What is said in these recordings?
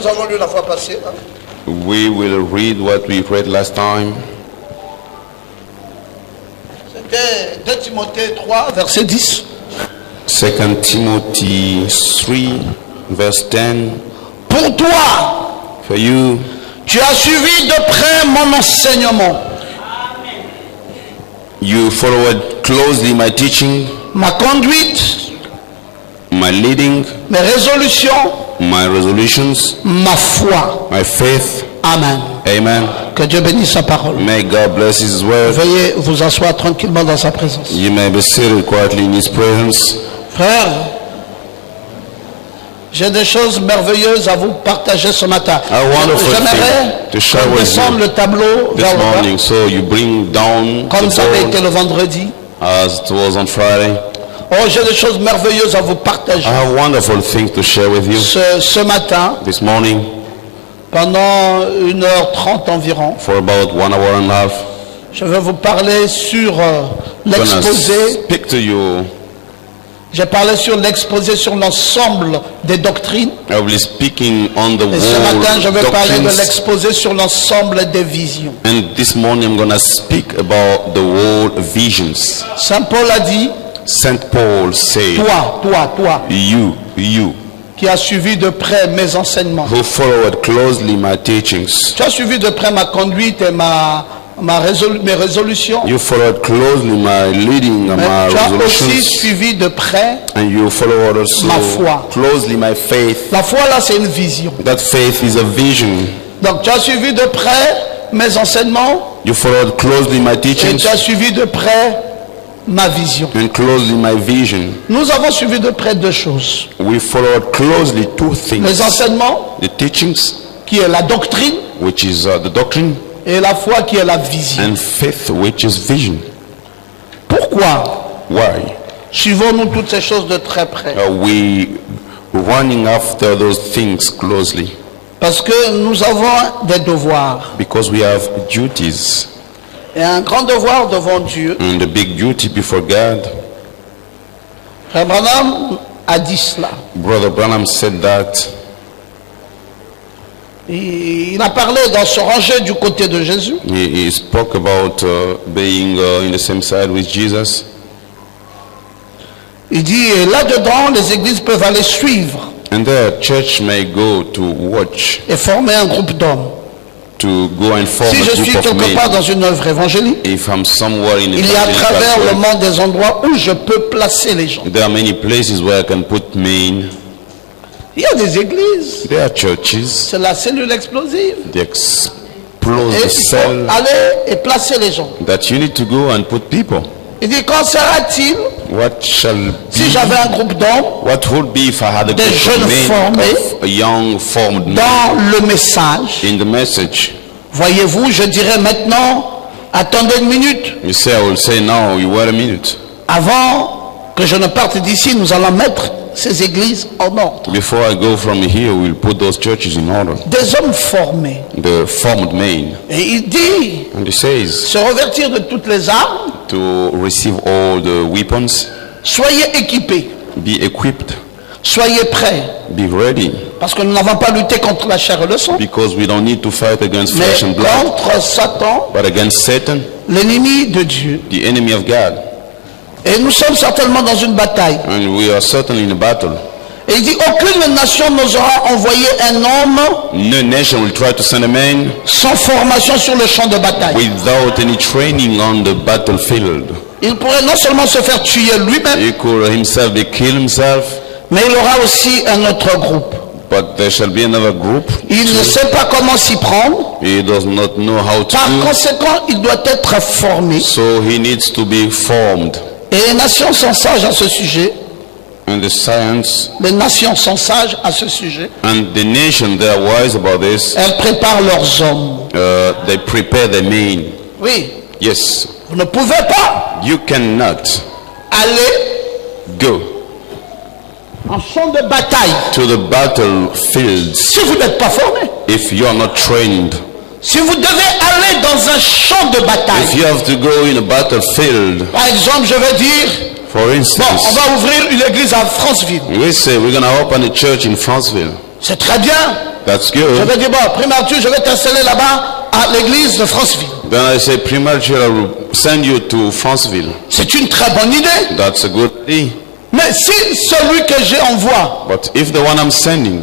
nous avons lu la fois passée. Hein? We will read what we read last time. C'était 2 Timothée 3, verset 10. 2 Timothy 3, verse 10. Pour toi, For you, tu as suivi de près mon enseignement, you followed closely my teaching, ma conduite, my leading, mes résolutions, my resolutions, ma foi. my faith. Amen. Amen. Que Dieu bénisse sa parole. May God bless His word. Veuillez vous asseoir tranquillement dans sa présence. You may be seated quietly in His presence. Frère, j'ai des choses merveilleuses à vous partager ce matin. A wonderful J'aimerais thing to share qu'on with descende you le tableau this vers le bas, morning. So you bring down comme the ça avait été board le vendredi. as it was on Friday. Oh, j'ai des choses merveilleuses à vous partager. I have wonderful things to share with you Ce matin, this morning pendant 1h30 environ, for about 1 hour and a half. je vais vous parler sur I'm gonna l'exposé. speak to you. J'ai parlé sur l'exposé sur l'ensemble des doctrines. I will be speaking on the Et ce matin, je word vais parler de doctrines. l'exposé sur l'ensemble des visions. And this morning I'm going to speak about the word visions. Saint Paul a dit, Saint Paul said, toi, you qui as suivi de près mes enseignements. who followed closely my teachings, Tu as suivi de près ma conduite et mes résolutions. you followed closely my leading and Mais my tu as aussi resolutions, suivi de près. and you followed also ma foi. closely my faith. La foi là, c'est une vision. That faith is a vision. Donc tu as suivi de près mes enseignements You followed closely my et teachings tu as suivi de près ma vision. and closely my vision. Nous avons suivi de près 2 choses. We followed closely 2 things. Les enseignements, The teachings, qui est la doctrine, which is the doctrine, et la foi, qui est la vision. and faith, which is vision. Pourquoi Why suivons-nous toutes ces choses de très près? are we running after those things closely? Parce que nous avons des devoirs. Because we have duties, Et un grand devoir devant Dieu. and a big duty before God. Frère Branham a dit cela. Brother Branham said that. Il a parlé dans se ranger du côté de Jésus. He spoke about being in the same side with Jesus. Il dit, et là-dedans, les églises peuvent aller suivre And the church may go to watch, et former un groupe d'hommes. to go and form Si a je suis group of quelque part men. dans une œuvre évangélique, If I'm somewhere in il y a à travers le evangelical work, monde des endroits où je peux placer les gens. there are many places where I can put men. Il y a des églises. There are churches. C'est la cellule explosive. They explode Et the il faut cell aller et placer les gens. that you need to go and put people. Il dit, qu'en sera-t-il What shall si be? j'avais un groupe d'hommes What would be if I had a Des group jeunes of men, formés of a young formed men dans le message? in the message? Voyez-vous, je dirais maintenant, attendez une minute. You say, I will say now, you wait a minute. Avant que je ne parte d'ici, nous allons mettre ces églises en ordre. Before I go from here, we'll put those churches in order. Des hommes formés. The formed men. Et il dit, And he says, se revêtir de toutes les armes, to receive all the weapons, soyez équipés, be equipped, soyez prêts. be ready. Parce que nous n'avons pas lutté contre la chair et le sang, Because we don't need to fight against mais flesh and blood, contre Satan, but against Satan, l'ennemi de Dieu. the enemy of God. Et nous sommes certainement dans une bataille. And we are certainly in a battle. Et il dit, aucune nation n'osera envoyer un homme No nation will try to send a man sans formation sur le champ de bataille. without any training on the battlefield. Il pourrait non seulement se faire tuer lui-même, He could himself be killed himself, mais il aura aussi un autre groupe. but there shall be another group. Il ne sait pas comment s'y prendre. He does not know how to Par do, conséquent, il doit être formé. so he needs to be formed. Et les nations sont sages à ce sujet. And the science Les nations sont sages à ce sujet. and the nation, they are wise about this. Elles préparent leurs hommes. They prepare the men. Oui, Yes, vous ne pouvez pas you cannot aller go en champ de bataille to the battlefields si vous n'êtes pas formé. if you are not trained. Si vous devez aller dans un champ de If bataille, you have to go in a battlefield, par exemple, je vais dire, for bon, on instance, va ouvrir une église à Franceville. we say we're going to open a church in Franceville. C'est très bien. That's Je good. vais dire, bon, Prime Arthur, je vais t'installer là-bas à l'église de Franceville. Then I say, Primarchur, I will send you to Franceville. C'est une très bonne idée. That's a good idea. Mais si celui que j'envoie But if the one I'm sending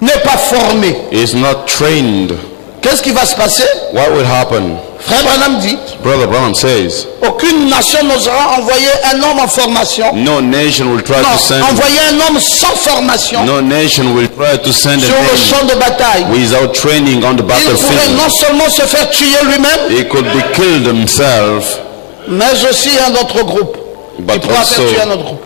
n'est pas formé, is not trained, qu'est-ce qui va se passer? what will happen? Frère Branham dit, Brother Branham says, aucune nation n'osera envoyer un homme en formation. no nation will try to Non, send, envoyer un homme sans formation no nation will try to send a sur le man champ de bataille. without training on the Il pourrait battlefield. non seulement se faire tuer lui-même, He could be killed himself, mais aussi un autre groupe. Il but pourra faire tuer un also autre groupe.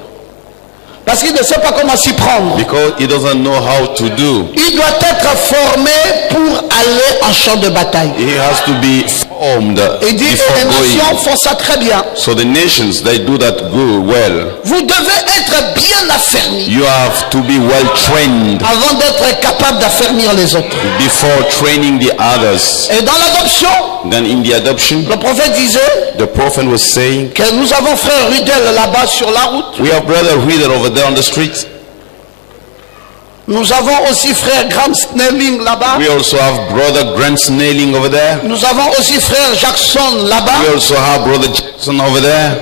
Parce qu'il ne sait pas comment s'y prendre. because he doesn't know how to do. Il doit être formé pour aller en champ de bataille. He has to be formed Il dit, et before les nations going. font ça très bien. So the nations, they do that good, well. Vous devez être bien affermi You have to be well trained avant d'être capable d'affermir les autres. before training the others. Et dans l'adoption, Then in the adoption, le prophète disait the prophet was saying, que nous avons frère Rudel là-bas sur la route. we have brother Reader over there on the street. Nous avons aussi frère Graham Snelling là-bas. We also have brother Grant Snelling over there. Nous avons aussi frère Jackson We là-bas. also have brother Jackson over there.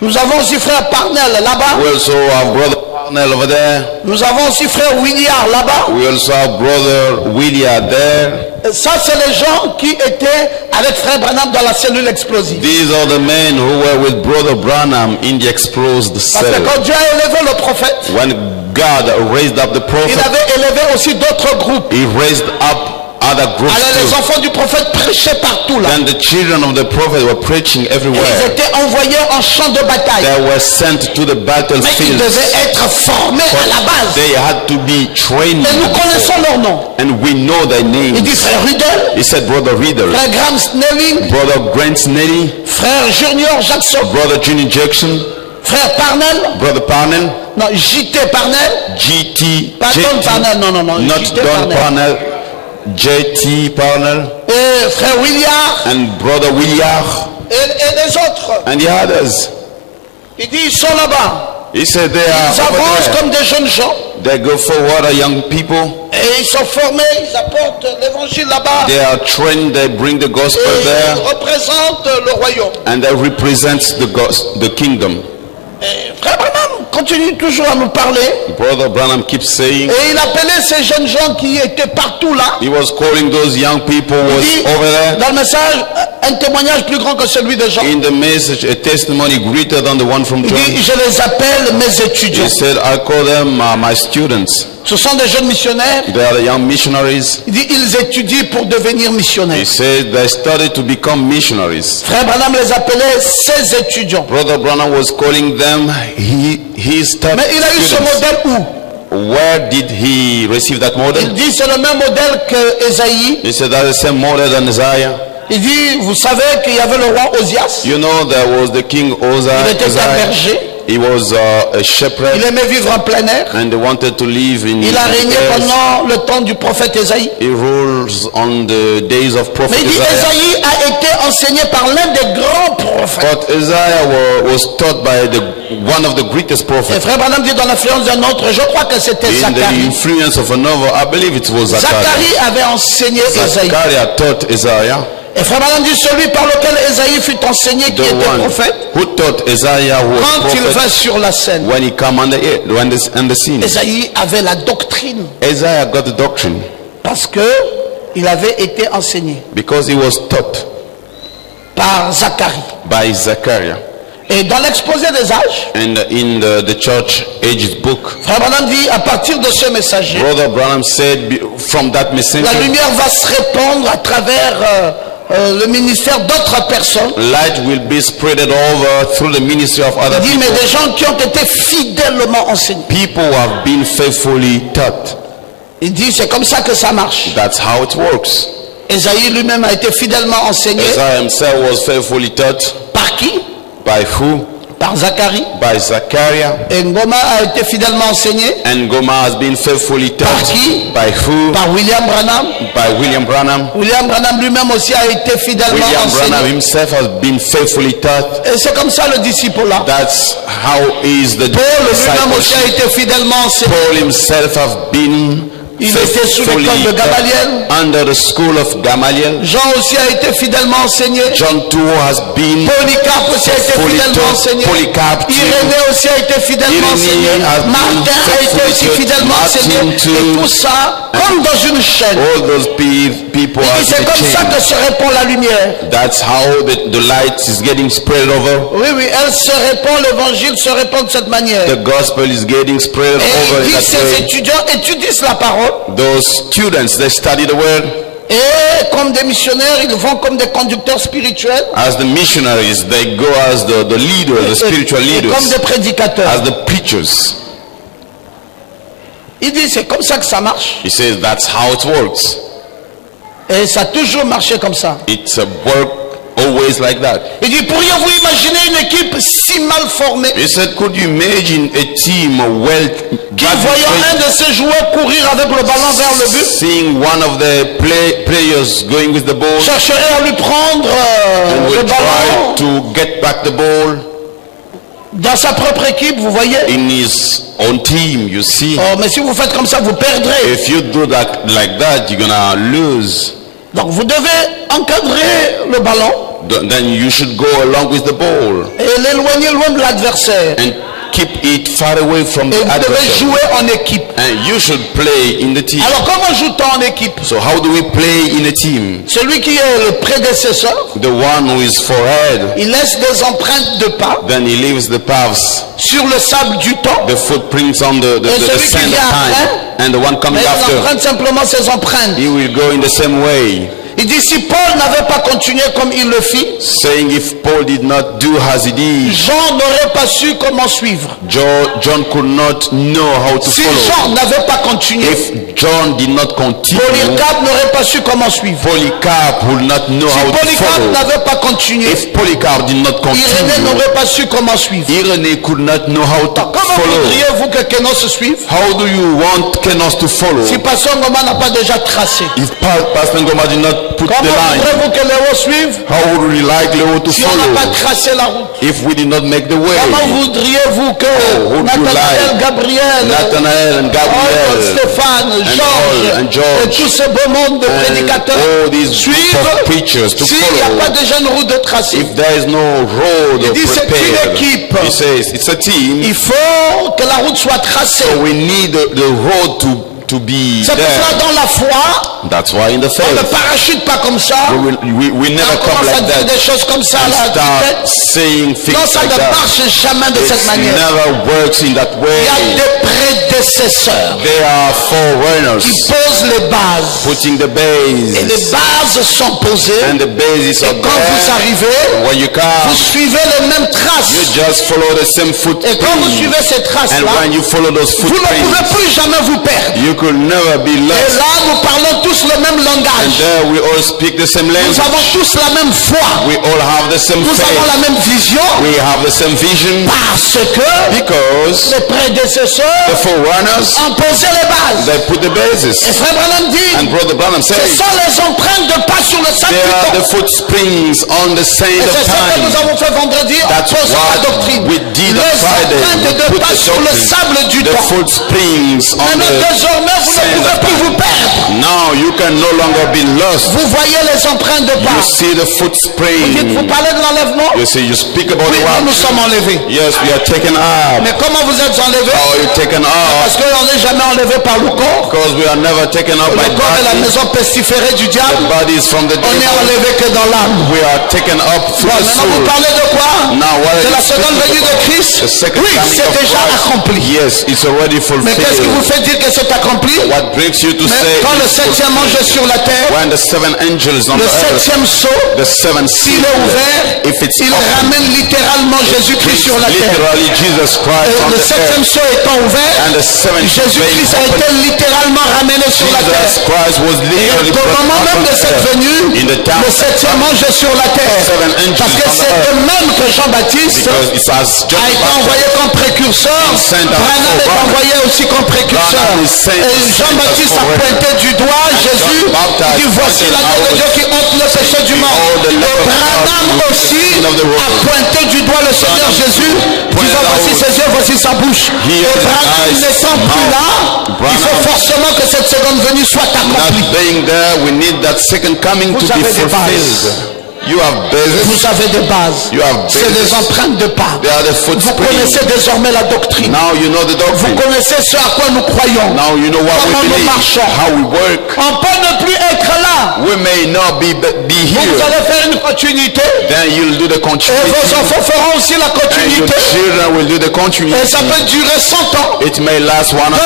Nous avons aussi frère Parnell là-bas. We also have brother Parnell over there. Nous avons aussi frère Williard là-bas. We also have brother Williard there. Et ça, c'est les gens qui étaient avec frère Branham dans la cellule explosive. These are the men who were with brother Branham in the exposed Parce que cell. quand Dieu a élevé le prophète, When God raised up the il prophet, avait élevé aussi d'autres groupes. he raised up other groups Alors les too. enfants du prophète prêchaient partout là. And the children of the prophet were preaching Ils everywhere. étaient envoyés en champ de bataille. They were sent to the Mais ils battlefield. devaient être formés à la base. They had to be trained. Et nous connaissons leur nom. And we know their Il names. dit frère Rudel, He said brother Reader, frère Graham Snelling, brother Grant Snelly, frère Junior Jackson, brother Junior Jackson, frère Parnell, brother Parnell, non, J.T. Parnell, GT, pas Don Parnell, non, not J.T. Don Parnell, Parnell, JT Parnell, et frère Williard, and brother Williard, et les autres. and the others. Il dit, ils sont là-bas. He said they Ils are over avancent there. comme des jeunes gens. They go forward, are young people. Et ils sont formés, ils apportent l'évangile là-bas. They are trained, they bring the gospel Et ils there, représentent le royaume. and they represent the kingdom. Et frère Branham continue toujours à nous parler. Brother Branham keeps saying, Et il appelait ces jeunes gens qui étaient partout là. he was calling those young people Il was dit, over there. dans le message, un témoignage plus grand que celui de Jean. In the message, a testimony greater than the one from Il John. dit, je les appelle mes étudiants. He said, I call them my students. Ce sont des jeunes missionnaires. They are the young missionaries. Il dit, ils étudient pour devenir He missionnaires. said they studied to become missionaries. Frère Branham les appelait ses étudiants. Brother Branham was calling them his Mais il a eu ce students. modèle où? Where did he receive that Il model? dit, c'est le même modèle que Ésaïe. He said that's the same model than Isaiah. Il dit, vous savez qu'il y avait le roi Osias. You know there was the king Il était un Uzziah. berger. He was a shepherd Il aimait vivre en plein air. and they wanted to live in Il a régné the earth. pendant le temps du prophète Ésaïe. He rules on the days of Mais prophet il dit, Isaiah. Ésaïe a été enseigné par l'un des grands prophètes. But Isaiah was taught by one of the greatest Et prophets. frère Branham dit dans l'influence d'un autre, je crois que c'était In the Zacharie. influence of another, I believe it was Zachariah. Zacharie avait enseigné Ésaïe. Zachariah taught Isaiah. Et frère Branham dit, celui par lequel Ésaïe fut enseigné qui The était one prophète, who taught Isaiah was quand il prophet vint sur la scène, when he come on the scene. Ésaïe avait la doctrine Isaiah got the doctrine parce que il avait été enseigné because he was taught par Zacharie. by Zachariah. Et dans l'exposé des âges, And in the church ages book, frère Branham dit, à partir de ce messager, Brother Branham said from that la messenger, lumière va se répandre à travers le ministère d'autres personnes. light will be spreaded over through the ministry of other Il dit, mais people. des gens qui ont été fidèlement enseignés. People who have been faithfully taught. Il dit, c'est comme ça que ça marche. That's how it works. Ésaïe lui-même a été fidèlement enseigné. Isaiah himself was faithfully taught. Par qui? By who? Par Zacharie. By Zachariah. Et Ngoma a été fidèlement enseigné. And Goma has been faithfully taught. Par qui? By who? Par William Branham. By William Branham. William Branham lui-même aussi a été fidèlement William Branham enseigné. himself has been faithfully taught. Et c'est comme ça le disciple-là. That's how is the Paul lui-même aussi a discipleship. été fidèlement enseigné. Paul himself has been Il était sous l'école de Gamaliel. Under the school of Gamaliel. Jean aussi a été fidèlement enseigné. John too has been. Polycarpe aussi a été fidèlement enseigné. Irénée aussi a été fidèlement enseigné. Martin a été aussi fidèlement enseigné. Et tout ça, comme dans une chaîne. All those people are in c'est the comme ça chain. que se répand la lumière. That's how the light is getting spread over. Oui, oui, elle se répand, l'évangile se répand de cette manière. The gospel is getting spread over Et in il dit, that ces way. étudiants étudient la parole. Those students, they study the word. Et comme des missionnaires, ils vont comme des conducteurs spirituels. As the missionaries, they go as the leaders, the spiritual Et comme leaders, des prédicateurs. as the preachers. Il dit, c'est comme ça que ça marche. He says that's how it works. Et ça a toujours marché comme ça. It's a work always like that. Il dit, pourriez-vous imaginer une équipe si mal formée He said, could you imagine a team well qui, voyant un de ses joueurs courir avec le ballon vers le but, seeing one of the players going with the ball chercherait à lui prendre and le will ballon try to get back the ball dans sa propre équipe, vous voyez. in his own team, you see? Oh, mais si vous faites comme ça, vous perdrez. If you do that like that, you're gonna lose. Donc vous devez encadrer le ballon Then you should go along with the ball et l'éloigner loin de l'adversaire. and keep it far away from Et the vous devez adversary. jouer en équipe. And you should play in the team. Alors comment joue-t-on en équipe? So how do we play in a team? Celui qui est le prédécesseur, The one who is forehead, il laisse des empreintes de pas then he leaves the paths, sur le sable du temps. the footprints on the celui qui sand of vient time. après, And the one coming Mais il after, emprunte simplement ses empreintes. he will go in the same way. Il dit si Paul n'avait pas continué comme il le fit, Saying if Paul did not do as he did, Jean n'aurait pas su comment suivre. John could not know how to Si follow. Jean n'avait pas continué, If John did not continue, Polycarpe n'aurait pas su comment suivre. Polycarp would not know Si how to Polycarpe follow. n'avait pas continué, If Polycarp did not Irénée continue, n'aurait pas su comment suivre. Irénée could not know how to Comment follow. voudriez-vous que Kenos suive How do you want Kenos to follow? si Pasteur Ngoma n'a pas déjà tracé? If Pastor Ngoma did not put the Comment line, voudrez-vous que Léo suive how would we like Leo to si on n'a pas follow tracé la route? if we did not make the way? Comment voudriez-vous que would you Nathanaël, like Gabriel, Nathanael and Gabriel Stéphane, all, and George, et tout ce beau monde de and prédicateurs all these group suivent of preachers to s'il n'y a pas follow déjà une route de tracé? if there is no road Il dit, c'est une prepared? équipe. He says it's a team, Il faut que la route soit tracée. so we need the road to be C'est pour cela there. dans la foi, That's why in the on ne faith parachute pas comme ça. we never On come commence à like dire that des choses comme ça and là, à start tue-tête. saying things Non, ça like ne that. marche jamais de cette It manière. never works in that Il y a way. des prédécesseurs They are forerunners qui posent les bases. putting the Et les base, bases sont posées. and the bases Et are quand vous there. arrivez, When you vous come, suivez les mêmes traces. you just follow the same Et quand vous footprints, suivez ces and traces-là, when you follow those vous ne pouvez footprints, plus jamais vous perdre. you could never be Et lost. là, nous parlons tous le même And langage. there we all speak the same Nous language. avons tous la même foi. We all have the same Nous avons faith. la même vision. We have the same vision Parce que because les prédécesseurs the forerunners, ont posé les bases. they put the Et bases. Frère Branham dit, And Brother Branham ce says, sont les empreintes de pas sur le sable they du are the temps. footprints on the sand Et of c'est ce que nous time. avons fait vendredi en That's posant la what doctrine. we did on Les Friday. empreintes We de put pas the sur le doctrine, sable du the temps. footprints on Maintenant, the désormais, vous ne sand pouvez of plus vous time. perdre. Now you can no longer be lost. Vous voyez les empreintes de You pas. see the Vous footprint. parlez de l'enlèvement? You see, you speak about Oui, the nous nous rapture. sommes enlevés. Yes, we are taken up. Mais comment vous êtes enlevés? How are you taken up? Parce qu'on n'est jamais enlevé par le corps. Because we are never taken up by Le corps est la body. maison pestiférée du The diable. body is from the On n'est devil. enlevé que dans l'âme. We are taken up through the Maintenant, vous soul. parlez de quoi? Now, what De are la you seconde speaking venue de about? Christ? The second Oui, coming c'est of déjà Christ. accompli. Yes, it's already Mais qu'est-ce qui vous fulfilled. fait dire que c'est accompli? What brings you to Mais say quand le it's septième ange est sur la terre, when the seven angels on le the earth, septième sceau, the seven s'il seals, est ouvert, if it's il open, ramène littéralement Jésus-Christ sur la terre. literally Jesus Christ on Le the septième earth, sceau étant ouvert, and the seven Jésus-Christ a été littéralement ramené sur la terre. Jesus Christ was literally Et au brought moment up même on de the cette earth. venue, In the time le septième ange est sur la terre. Seven angels Parce que on the c'est earth. de même que Jean-Baptiste Because it has John a été the envoyé Baptist comme précurseur. sent out Branham est for envoyé aussi comme précurseur. Branham is sent- Et Jean-Baptiste a sent as pointé du doigt Jésus. Baptist Il dit voici pointed l'agneau de out Dieu qui ôte le péché du monde. Behold the Et Lamb of God Branham who aussi takes away the sin of the a world. pointé du doigt le Seigneur Jésus, disant voici ses yeux, voici sa bouche. Et Branham n'étant plus là, il faut forcément que cette seconde venue soit accomplie. Not being there, we need that second coming to be fulfilled. You have bases. Vous avez des bases. C'est des empreintes de pas. Vous connaissez désormais la doctrine. Now you know the doctrine. Vous connaissez ce à quoi nous croyons. Now you know what comment we believe, nous marchons. how we work. On peut ne plus être là. We may not be here. Vous allez faire une continuité. Then you'll do the continuity. Et vos enfants feront aussi la continuité. And your children will do the continuity. Et ça peut durer 100 ans. It may last 100 200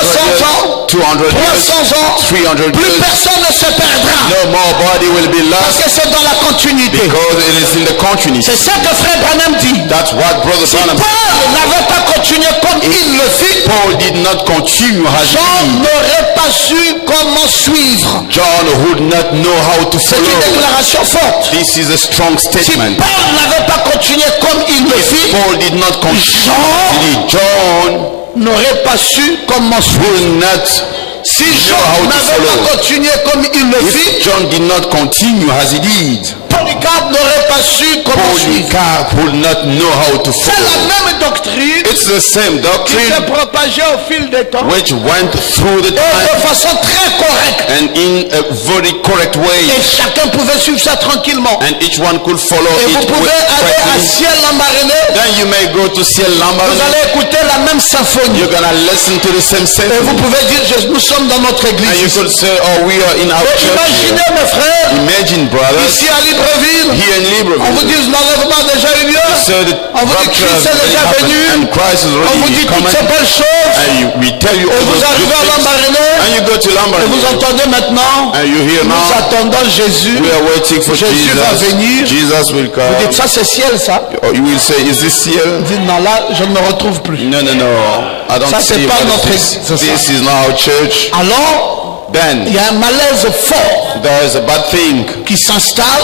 ans. 200 years. 300 ans. 300 Plus years. personne ne se perdra. No more body will be Parce lost. que c'est dans la continuité. Because it is in the continuity. C'est ça que frère Branham dit. That's what Brother Si Branham Paul n'avait pas continué comme il le fit, Paul did not continue as Jean he did. n'aurait pas su comment suivre. John would not know how to C'est une follow. déclaration forte. This is a strong Si statement. Paul n'avait pas continué comme il le fit, Paul did not continue. John n'aurait pas su comment suivre. will not. Si Jean n'avait pas continué comme il le fit, If John did not continue as he did, Polycarpe n'aurait pas su comment suivre. Polycarp would not know how to C'est la follow. même doctrine It's the same qui doctrine s'est propagée au fil des temps which went through the et time de façon très correcte. and in a very correct way, Et chacun pouvait suivre ça tranquillement. and each one could follow Et vous it pouvez aller à correctly. Ciel Lambaréné, Then you may go to Ciel vous Lambert. allez écouter la même symphonie. You're gonna listen to the same Et vous symphony. pouvez dire, nous sommes dans notre And you église. could say, oh, we are in our Et church. imaginez mes frères, Imagine, brothers, ici à Libreville, here in on vous Libreville. dit l'enlèvement a déjà eu lieu. So the On vous dit rapture Christ has est already déjà happened, venu. and Christ is On vous already dit toutes coming. ces belles choses. And we tell you Et all vous those good arrivez à things. Lambaréné. And you go to Lambert. Et vous entendez maintenant, And you hear nous now, attendons Jésus. we are waiting for Jésus va Jesus. venir. Jesus will Vous dites, come. ça c'est ciel ça. Or you will say, is this here? Vous dites, non là, je ne me retrouve plus. No, no, no. I don't Ça, c'est see pas what notre is église, this. c'est ça. This is not our church. Alors, il Then y a un malaise fort there is a bad thing qui s'installe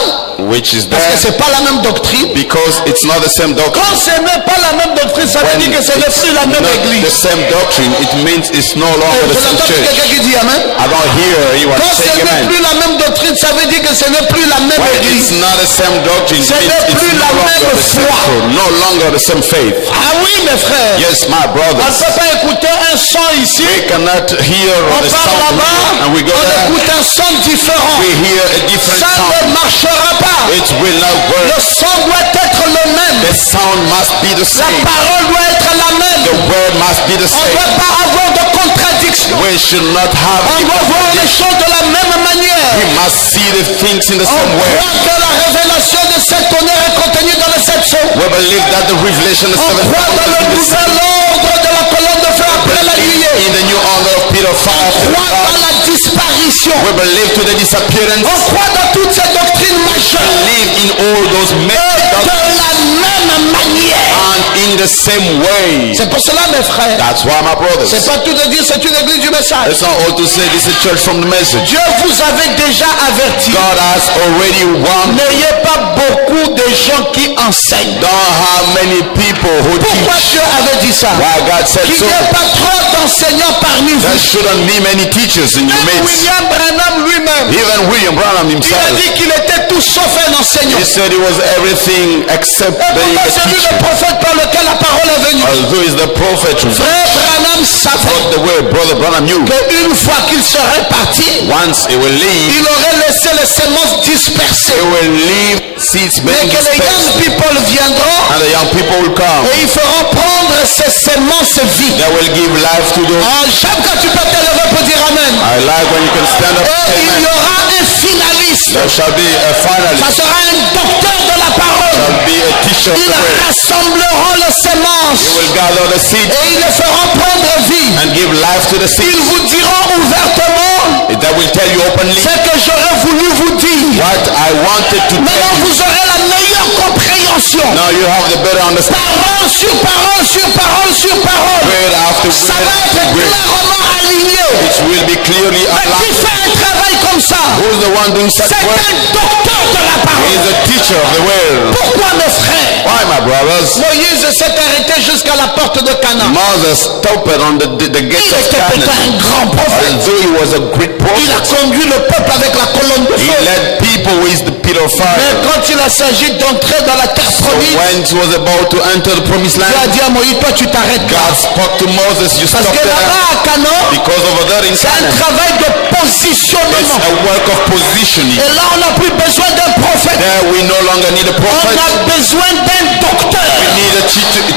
which is parce que there c'est pas la même doctrine. because it's not the same doctrine. Quand ce n'est pas la même doctrine, ça veut When dire que ce n'est it's plus la même not the église. same doctrine, it means it's no longer Je the same l'entends church. quelqu'un qui dit Amen. I don't hear anyone Quand ce saying n'est amen. plus la même doctrine, ça veut dire que ce n'est plus la même When it's église. not the same doctrine, it Ce means n'est it's plus no la longer même the same foi. truth, no longer the same faith. Ah oui, mes frères. Yes, my On ne brothers. peut pas écouter un son ici. We cannot hear On the part sound là-bas, and we go on there. écoute un son différent. We hear a different Ça sound. ne marchera pas. It will not Le work. son doit être le même. The sound must be the La same. parole doit être la The même. word must be the On ne same. doit pas avoir de contradiction. We should not have On doit voir les choses de la même manière. We must see the things in the On same way. croit que la révélation de cet honneur est contenue dans le 7 sceaux. We believe that the revelation of On seven croit dans le fountains nouvel ordre de la colonne de feu après la nuée. in the new order of Peter On fire. croit dans la disparition. We believe to the disappearance. On croit dans toutes ces doctrines majeures. Believe in all those Et methods de la même manière. and in the same way. C'est pour cela, mes frères. That's why, my brothers. C'est pas tout de dire c'est une église du message. It's not all to say this is a church from the message. Dieu vous avait déjà averti. God has already warned. N'ayez pas beaucoup de gens qui enseignent. Don't have many people who Pourquoi teach. Dieu avait dit ça? Why God said Qu'il so. n'y ait pas trop d'enseignants parmi There vous. shouldn't be many teachers in your Même midst. William Branham lui-même, Even William Branham il a himself, dit qu'il était tout sauf un enseignant. he said he was everything except Et being pourtant a c'est lui teacher. le prophète par lequel la parole est venue. Although he's the prophet, Frère Branham savait the way Brother Branham knew. qu'une fois qu'il serait parti, Once he will leave, il aurait laissé les semences dispersées. he will leave seeds Mais being que les young dispersed, people viendront and the young people will come. et ils feront prendre ces semences vides. They will give life to those. J'aime quand tu peux te lever pour dire Amen. I like when you can stand up. Et il y Amen. aura un finaliste. There shall be a Ça finalist. sera un docteur de la parole. Shall be a teacher of Ils the word. rassembleront les He semences will gather the seeds et ils les feront prendre vie. and give life to the Ils seeds. vous diront ouvertement That will tell you openly ce que j'aurais voulu vous dire. what I wanted to Maintenant, tell you. vous aurez la meilleure compréhension. Now you have the better understanding. Parole sur parole sur parole sur parole. Word after Ça va être word, clairement aligné. it will be clearly Mais qui aligned. fait un travail comme ça? Who's the one doing such C'est work? un docteur de la He parole. is a teacher of the word. Pourquoi, mes frères? Why, my brothers? Moïse s'est arrêté jusqu'à la porte de Canaan. Moses stopped on the Il gates of était peut-être Canaan. un grand prophète. Although he was a great Il a prophet, conduit le peuple avec la colonne de he feu. led people with the pillar of Mais fire. quand il a s'agit d'entrer dans la terre So promise, when he was about to enter the il promised Dieu a land, dit à Moïse, toi tu t'arrêtes là. God spoke to Moses, you stop Parce que there. là-bas à Canaan, Because over there in c'est un Canaan, travail de it's positionnement. a work of positioning. Et là on n'a plus besoin d'un prophète. There we no longer need a On prophet. a besoin d'un docteur. We need a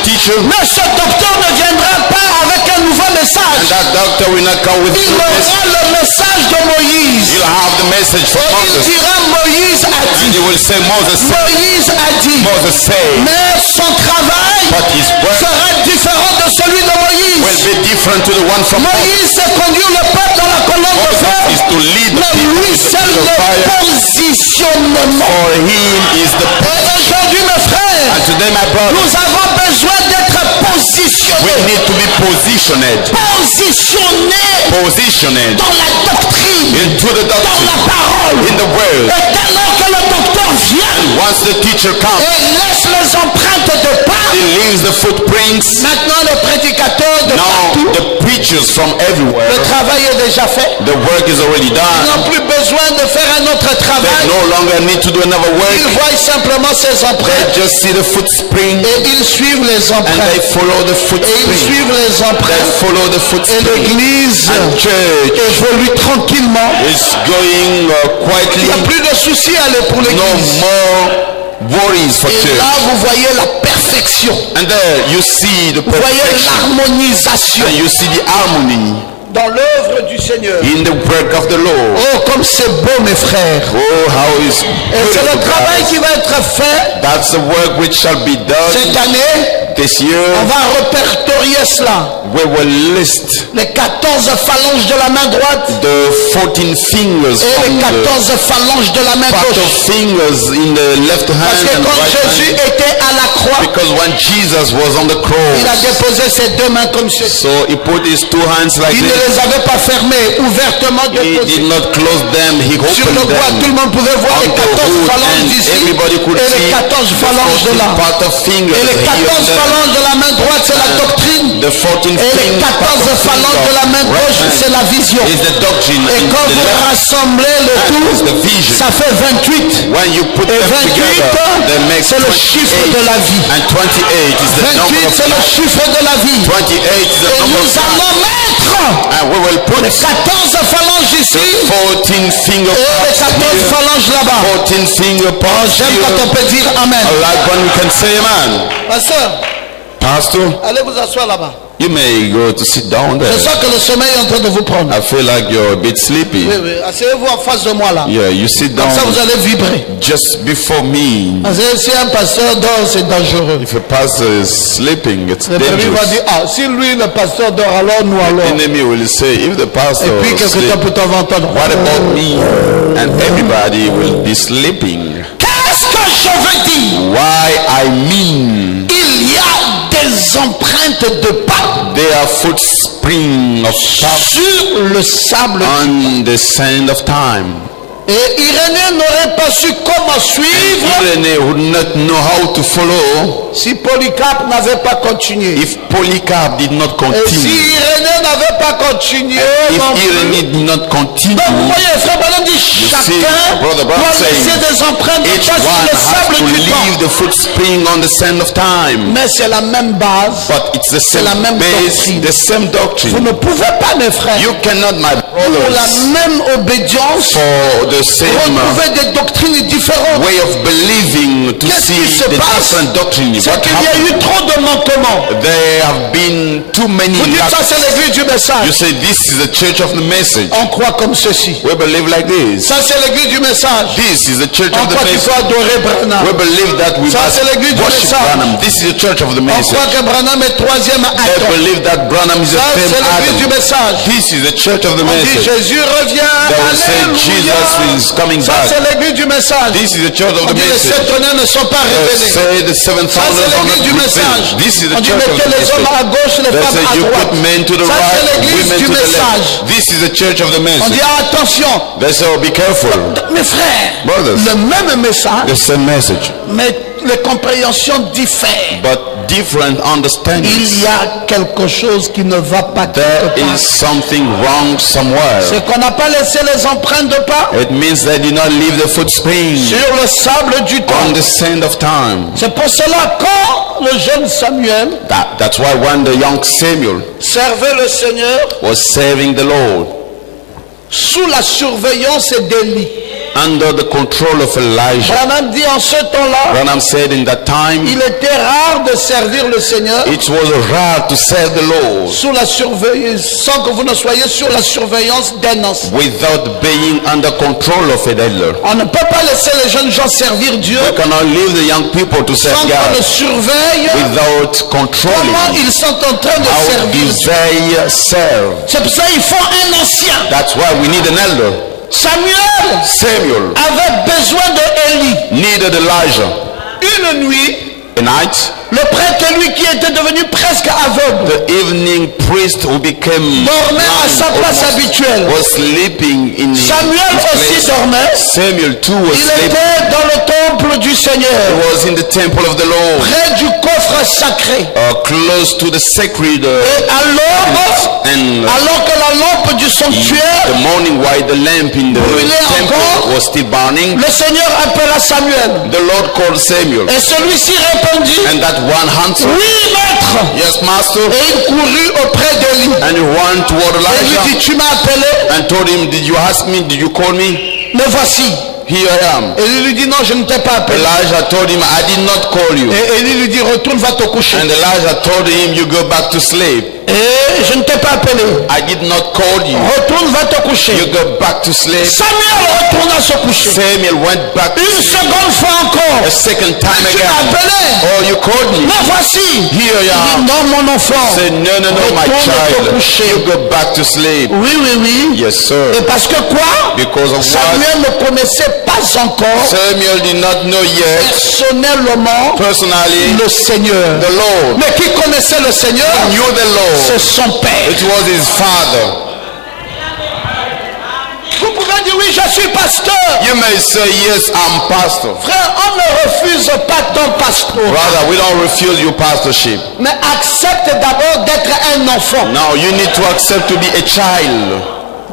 teacher. Mais ce docteur ne viendra pas avec un nouveau And message. that doctor will not come with Il goodness. aura le message de Moïse. He'll have the message from Et il Moses. dira Moïse a And dit. he will say, Moses said. Moïse a dit. Moses said. Mais son travail But his work sera différent de celui de will Moïse. be different to the one from Moses. Moïse c'est conduire le peuple dans la colonne de Moses feu. is to lead the Mais people lui with the c'est pillar le of fire. positionnement. For him is the Et aujourd'hui mes frères, And today, my brother, nous avons besoin d'être we positionnés. need to be positioned. Positionnés Positioned dans la doctrine, into the dans la doctrine, parole. in the word. Et dès lors que le docteur vient Once the teacher comes, et laisse les empreintes de pas, he leaves the footprints. maintenant le prédicateur de Now partout, the preachers from everywhere, le travail est déjà fait. the work is already Ils done. n'ont plus besoin de faire un autre They travail. no longer need to do another Ils work. voient simplement ces They empreintes just see the footprint et ils suivent les and they empreintes. follow the Et ils footprint. suivent les They empreintes. follow the Et footprint. l'église And church évolue tranquillement. is going Il quietly. n'y a plus de soucis à aller pour No l'église. more worries for Et là, church. vous voyez la perfection. And there you see the Vous voyez perfection. l'harmonisation And you see the harmony dans l'œuvre du Seigneur. in the work of the Lord. Oh, comme c'est beau, mes frères. Oh, how is Et c'est le beautiful travail God. qui va être fait That's the work which shall be done cette année. this year. On va répertorier cela. We will list Les 14 phalanges de la main droite the 14 fingers et from les the 14 phalanges de la main part gauche. of fingers in the left Parce hand que and quand right Jésus hand. était à la croix, Because when Jesus was on the il a cross, déposé ses deux mains comme ceci. so he put his two hands like Il ne this. les avait pas fermées, ouvertement He déposées. did not close them. He Sur le opened bois, tout them le monde pouvait voir on les the 14 hood, phalanges and d'ici everybody could et les see 14 the phalanges de 14 là. part of fingers Et les here 14 and there. phalanges de la main droite, c'est la doctrine. The 14 Et les 14 phalanges de la main gauche, c'est la vision. is the doctrine. Et And quand the vous left rassemblez le hand tout, is the vision. ça fait 28. When you put Et them 28, together, they make c'est le chiffre de la vie. And 28 is the number 28, of c'est le life. chiffre de la vie. 28 is the Et number nous of life. allons mettre And we will put les 14 phalanges ici 14 finger et les 14 parts here. phalanges là-bas. 14 finger parts J'aime here. quand on peut dire Amen. I like when we can say amen. Pasteur, Pastor, allez vous asseoir là-bas. you may go to sit down there. Je sens que le sommeil est en train de vous prendre. I feel like you're a bit sleepy. Oui, oui. Asseyez-vous en face de moi là. Yeah, you sit Comme ça, down vous allez vibrer. just before me. Parce que si un pasteur dort, c'est dangereux. If a pastor is sleeping, it's Le premier va dangerous. dire, ah, si lui, le pasteur dort, alors nous, alors. Enemy will say, if the Et pastor puis, quelque sleep, temps plus tard, on va entendre. what about me? And everybody will be sleeping. Qu'est-ce que je veux dire? Why I mean, Il y a des empreintes de pas they are footspring of path sur le sable. on the sand of time. Et Irénée n'aurait pas su comment suivre Irene would not know how to follow si Polycarpe n'avait pas continué. if Polycarp did not Et si continue. Irénée n'avait pas continué, If non plus. Irene did not continue, Donc vous voyez, frère Branham dit, see, chacun Brother Branham doit saying, laisser des empreintes de each pas sur one le has sable to du temps. leave the footspring on the sand of time. Mais c'est la même base. But it's the la same même base, doctrine. the same Vous doctrine. ne pouvez pas, mes frères, You cannot, my pour la brothers, même obédience, for the same retrouver des doctrines différentes. way of believing to Qu'est-ce qui see se the passe? different doctrines. C'est What qu'il y a happened? eu trop de manquements. There have been too many Vous dites ça, lacks. c'est l'église du You message. say this is the church of the message. On croit comme ceci. We believe like this. Ça, c'est l'église du message. This is the church On of the croit qu'il faut message. adorer Branham. We believe that we Ça, c'est l'église du must worship message. Branham. This is the church of the On message. croit que Branham est troisième They Adam. believe that Branham is the Ça, c'est same l'église du Adam. message. This is the church of the On dit message. Jésus revient. They will say Alléluia. Jesus is coming Ça, back. c'est l'église du message. This is the church of On the dit les message. sept tonnerres ne sont pas They révélés. say the seven Ça, thunders c'est are not l'église du message. revealed. This is the On dit church of mettez the les hommes message. à gauche, les They femmes say à you droite. put men to the Ça, c'est right, l'église women du to the message. left. This is the church of the On message. dit attention, They say, oh, be careful. mes frères, Brothers, le même message, the same message. mais les compréhensions diffèrent. But different understandings. Il y a quelque chose qui ne va pas quelque There part. is something wrong somewhere. C'est qu'on n'a pas laissé les empreintes de pas It means they did not leave the footprints sur le sable du on temps. the sand of time. C'est pour cela quand le jeune Samuel That's why when the young Samuel servait le Seigneur was serving the Lord sous la surveillance d'Élie. under the control of Elijah, Branham dit en ce temps-là, Branham said in that time il était rare de servir le Seigneur it was rare to serve the Lord sous la surveillance, sans que vous ne soyez sur la surveillance d'un ancien. without being under control of an elder. On ne peut pas laisser les jeunes gens servir Dieu We cannot leave the young people to serve sans qu'on God le surveille without comment controlling ils sont en train de how servir do Dieu. they serve. C'est pour ça qu'il faut un ancien. That's why we need an elder. Samuel Samuel avait besoin de Élie. needed Elijah. Une nuit, A night, le prêtre, lui qui était devenu presque aveugle, the evening priest who became dormait à sa place almost habituelle. was sleeping in his Samuel aussi place. dormait. Samuel too was Il sleeping. était dans le temple du He Seigneur, was in the temple of the Lord, près du coffre sacré. close to the sacred Et and alors que la lampe du sanctuaire, the morning while the lamp in the brûlait temple encore. was still burning. le Seigneur appela Samuel. The Lord called Samuel, Et celui-ci répondit, and that one answered, oui, maître. yes, master. Et il courut auprès d'Élie. And he went toward Et lui dit, Elijah tu m'as appelé? and told him, did you ask me? Did you call me? Me voici. Here I am. Et il lui dit, non, je ne t'ai pas appelé. Elijah told him, I did not call you. Et Élie lui dit, retourne, va te coucher. And Elijah told him, you go back to sleep. Et je ne t'ai pas appelé. I did not call you. Retourne, va te coucher. You go back to sleep. Samuel retourna se coucher. Samuel went back to Une sleep. seconde fois encore. A second time Tu m'as again. appelé. Oh, you called me. Me voici. Here I Il dit, am. non, mon enfant. Say, no, my Retourne te child. coucher. You go back to sleep. Oui, oui, oui. Yes, sir. Et parce que quoi? Because of what? Samuel ne connaissait pas encore Samuel did not know yet personnellement personally le Seigneur. the Lord. Mais qui connaissait le Seigneur? He knew the C'est Lord. son Père. It was his father. Vous pouvez dire oui, je suis pasteur. You may say, yes, I'm pastor. Frère, on ne refuse pas ton pastorat. Brother, we don't refuse your pastorship. Mais accepte d'abord d'être un enfant. Now you need to accept to be a child.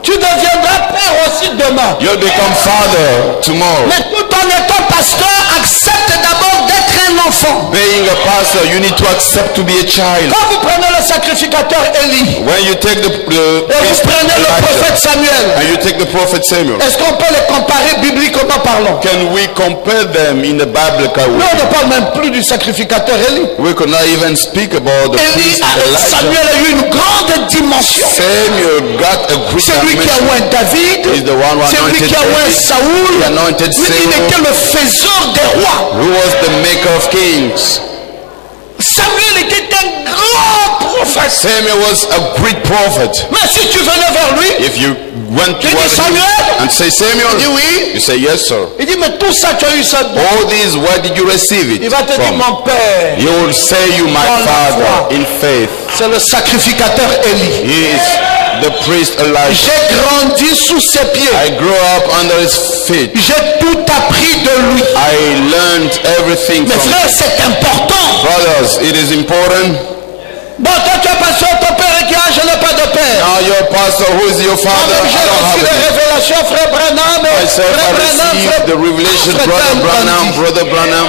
Tu deviendras père aussi demain. You'll become father tomorrow. Mais tout en étant pasteur, accepte d'abord d'être un enfant. Being a pastor, you need to accept to be a child. Quand vous prenez le sacrificateur Élie When you take the et priest vous prenez le prophète Elijah, Samuel, and you take the prophet Samuel, est-ce qu'on peut les comparer bibliquement parlant? can we compare them in the biblical Nous, way? on ne parle même plus du sacrificateur Élie. We could not even speak about the priest Elijah. Samuel a eu une grande dimension. Samuel got a great C'est lui qui a oint David. He's the one who C'est lui anointed qui a oint David. Saoul. He anointed Lui, il Samuel. était le faiseur des rois. Who was the maker of kings? Samuel était un grand prophète. Samuel was a great prophet. Mais si tu venais vers lui, If you went tu dis toward him Samuel. and say Il dit Samuel, oui. you say yes, sir. Il dit mais tout ça tu as eu ça. All these, where did you receive Il it va te dire from? mon père. You will say, you my Dans la father foi. in faith. C'est le sacrificateur Élie. He is the priest Elijah. J'ai grandi sous ses pieds. I grew up under his feet. J'ai tout appris de lui. I learned everything Mes from frères, him. c'est important. Brothers, it is important. Bon, toi tu es pasteur, ton père est qui a, je n'ai pas de père. Now your pastor, who is your father? Moi-même, j'ai I don't reçu have les it. révélations, frère Branham. Myself, Frère I Branham, received the revelation, frère brother Branham, bandit. brother Branham.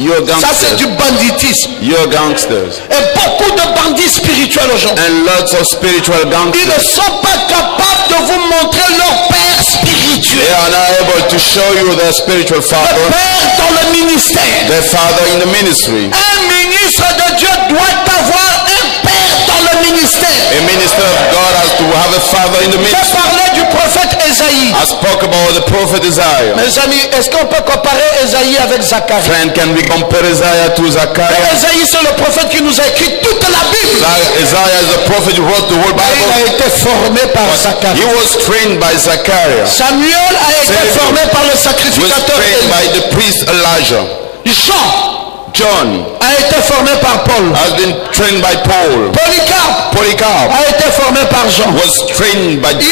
You're Ça c'est gangsters. du banditisme. You're gangsters. Et beaucoup de bandits spirituels aujourd'hui. And lots of spiritual Ils ne gangsters. sont pas capables de vous montrer leur père spirituel. They are not able to show you their spiritual Le father, père dans le ministère. their father in the ministry. Un ministre de Dieu doit avoir un père dans le ministère. A minister of God has to have a father in the J'ai ministry. parlé du prophète Ésaïe. I spoke about the prophet Isaiah. Mes amis, est-ce qu'on peut comparer Ésaïe avec Zacharie? Friend, can we compare Isaiah to Zechariah? Ésaïe, c'est le prophète qui nous a écrit toute la Bible. Isaiah is the prophet who wrote the whole Il a Bible. été formé par He Zacharie. was trained by Zechariah. Samuel a été Samuel formé par le Was sacrificateur trained Élie. by the priest Elijah. Jean John a été formé par Paul. has been trained by Paul. Polycarpe a été formé par Jean. Was trained by John.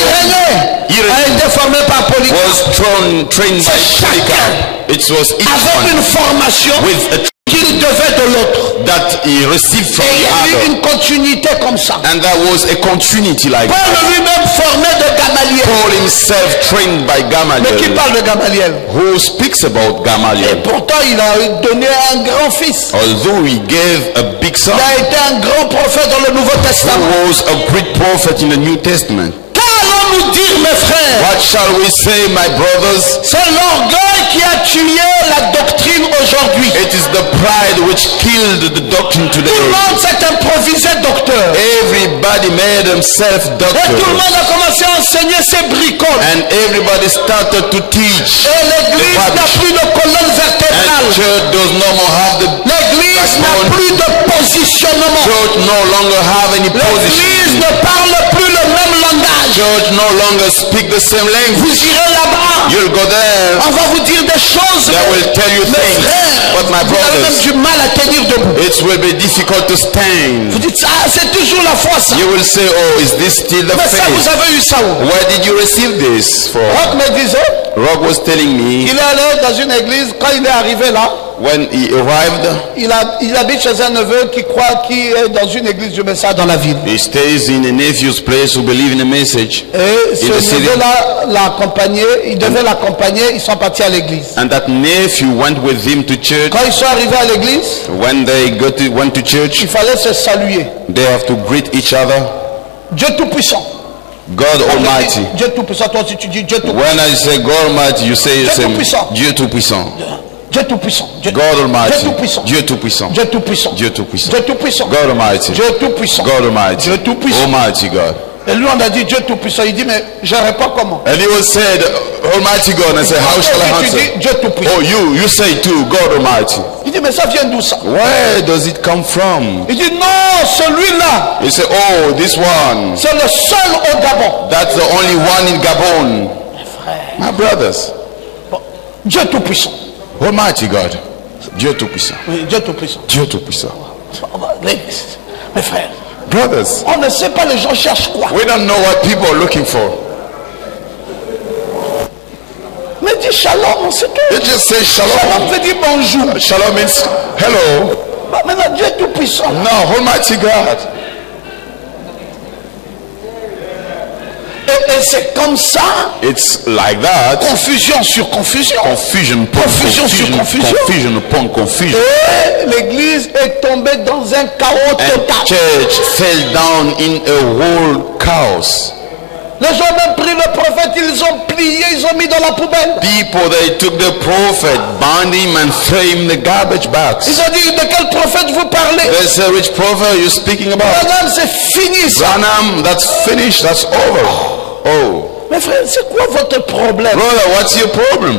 Irénée a été formé par Polycarpe. Was trained by Polycarpe. It was each avec one une formation with a qu'il devait de l'autre. that he received from Et il y a the eu other. une continuité comme ça. And there was a continuity like Paul that. lui-même formé de Gamaliel. Paul himself trained by Mais qui Gamaliel. parle de Gamaliel? Who speaks about Et Gamaliel? pourtant il a donné un grand fils. Although he gave a big son, Il a été un grand prophète dans le Nouveau who Testament. was a great prophet in the New Testament. Qu'allons-nous dire, mes frères? What shall we say, my brothers? C'est l'orgueil qui a tué la doctrine aujourd'hui. It is the pride which killed the doctrine Tout le today. monde s'est improvisé docteur. Everybody made himself Et tout le doctor. monde a commencé à enseigner ses bricoles. And everybody started to teach. Et l'église n'a plus de colonne And vertébrale. church does no more have the L'église n'a plus de positionnement. church no longer have any L'église position. ne parle plus le même langage. Church no longer speak the same Vous language. irez là-bas. You'll go there. On va vous dire des choses. They will tell you Mes things. frères, But my vous avez même brothers, du mal à tenir debout. it will be difficult to Vous stand. dites, ah, c'est toujours la foi ça. You will say, oh, is this still the Mais ça, vous faith? avez eu ça où? Where did you receive this from? Rock me disait, Rob was telling me il est allé dans une église, quand il est arrivé là, when he arrived, il habite chez un neveu qui croit qu'il est dans une église du message dans la ville. he stays in a nephew's place who believe in a message. Et ce In the city. neveu-là l'a accompagné, il devait l'accompagner, ils sont partis à l'église. And that nephew went with him to church. Quand ils sont arrivés à l'église, When they went to church, il fallait se saluer. they have to greet each other. Dieu Tout-Puissant. God Almighty. Dieu Tout-Puissant, toi aussi tu dis Dieu Tout-Puissant. When I say God Almighty, you say Dieu Tout-Puissant. Dieu Tout-Puissant. Dieu Tout-Puissant. Dieu God Almighty. Tout-Puissant. Dieu Tout-Puissant. Dieu Tout-Puissant. Dieu Tout-Puissant. Dieu Tout-Puissant. God Almighty. Dieu Tout-Puissant. God Almighty. Dieu Tout-Puissant. Almighty God. Et lui on a dit Dieu Tout-Puissant. Il dit mais je n'aurais pas comment. And he was said, Almighty God. And I said, how shall I Tu dis answer? Dieu Tout-Puissant. Oh, you say too, God Almighty. Il dit mais ça vient d'où ça? Where does it come from? Il dit non, celui-là, You say, oh, this one. c'est le seul au Gabon. That's the only one in Gabon. My brothers. Bon, Dieu Tout-Puissant. Almighty God. Dieu Tout-Puissant. Oui, Dieu Tout-Puissant. Dieu Tout-Puissant. Mes frères, Brothers, on ne sait pas les gens cherchent quoi. we don't know what people are looking for. Mais dis shalom, c'est tout. They just say shalom. Shalom veut dire bonjour. Shalom means hello. Bah, maintenant Dieu Tout-Puissant. No, Almighty God. Et c'est comme ça, It's like that. confusion sur confusion. Confusion upon Confusion sur confusion. confusion. Confusion upon confusion. Et l'église est tombée dans un chaos And total. church fell down in a whole chaos. Les gens ont même pris le prophète, ils ont plié, ils ont mis dans la poubelle. People, they took the prophet, bound him and threw him in the garbage box. Ils ont dit de quel prophète vous parlez? They say, which prophet are you speaking about? Madame, c'est fini ça. Branham, that's finished, that's over. Oh. Mes frères, c'est quoi votre problème? Brother, what's your problem?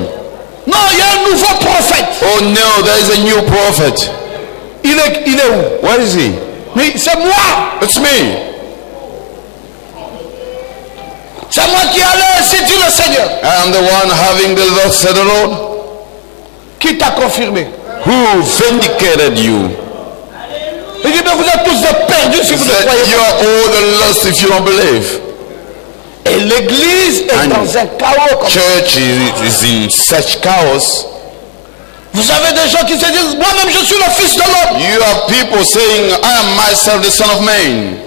Non, il y a un nouveau prophète. Oh no, there is a new prophet. Il est où? Where is he? Mais c'est moi. It's me. C'est moi qui allais, c'est dit le Seigneur. I am the one having the Lord said the Lord. Qui t'a confirmé? Who vindicated you? Il dit, mais vous êtes tous des perdus si vous ne That croyez you pas. are all the lost if you don't believe. Et l'église est And dans un chaos comme ça. Church is in such chaos. Vous avez des gens qui se disent, moi-même je suis le fils de l'homme. You have people saying, I am myself the son of man.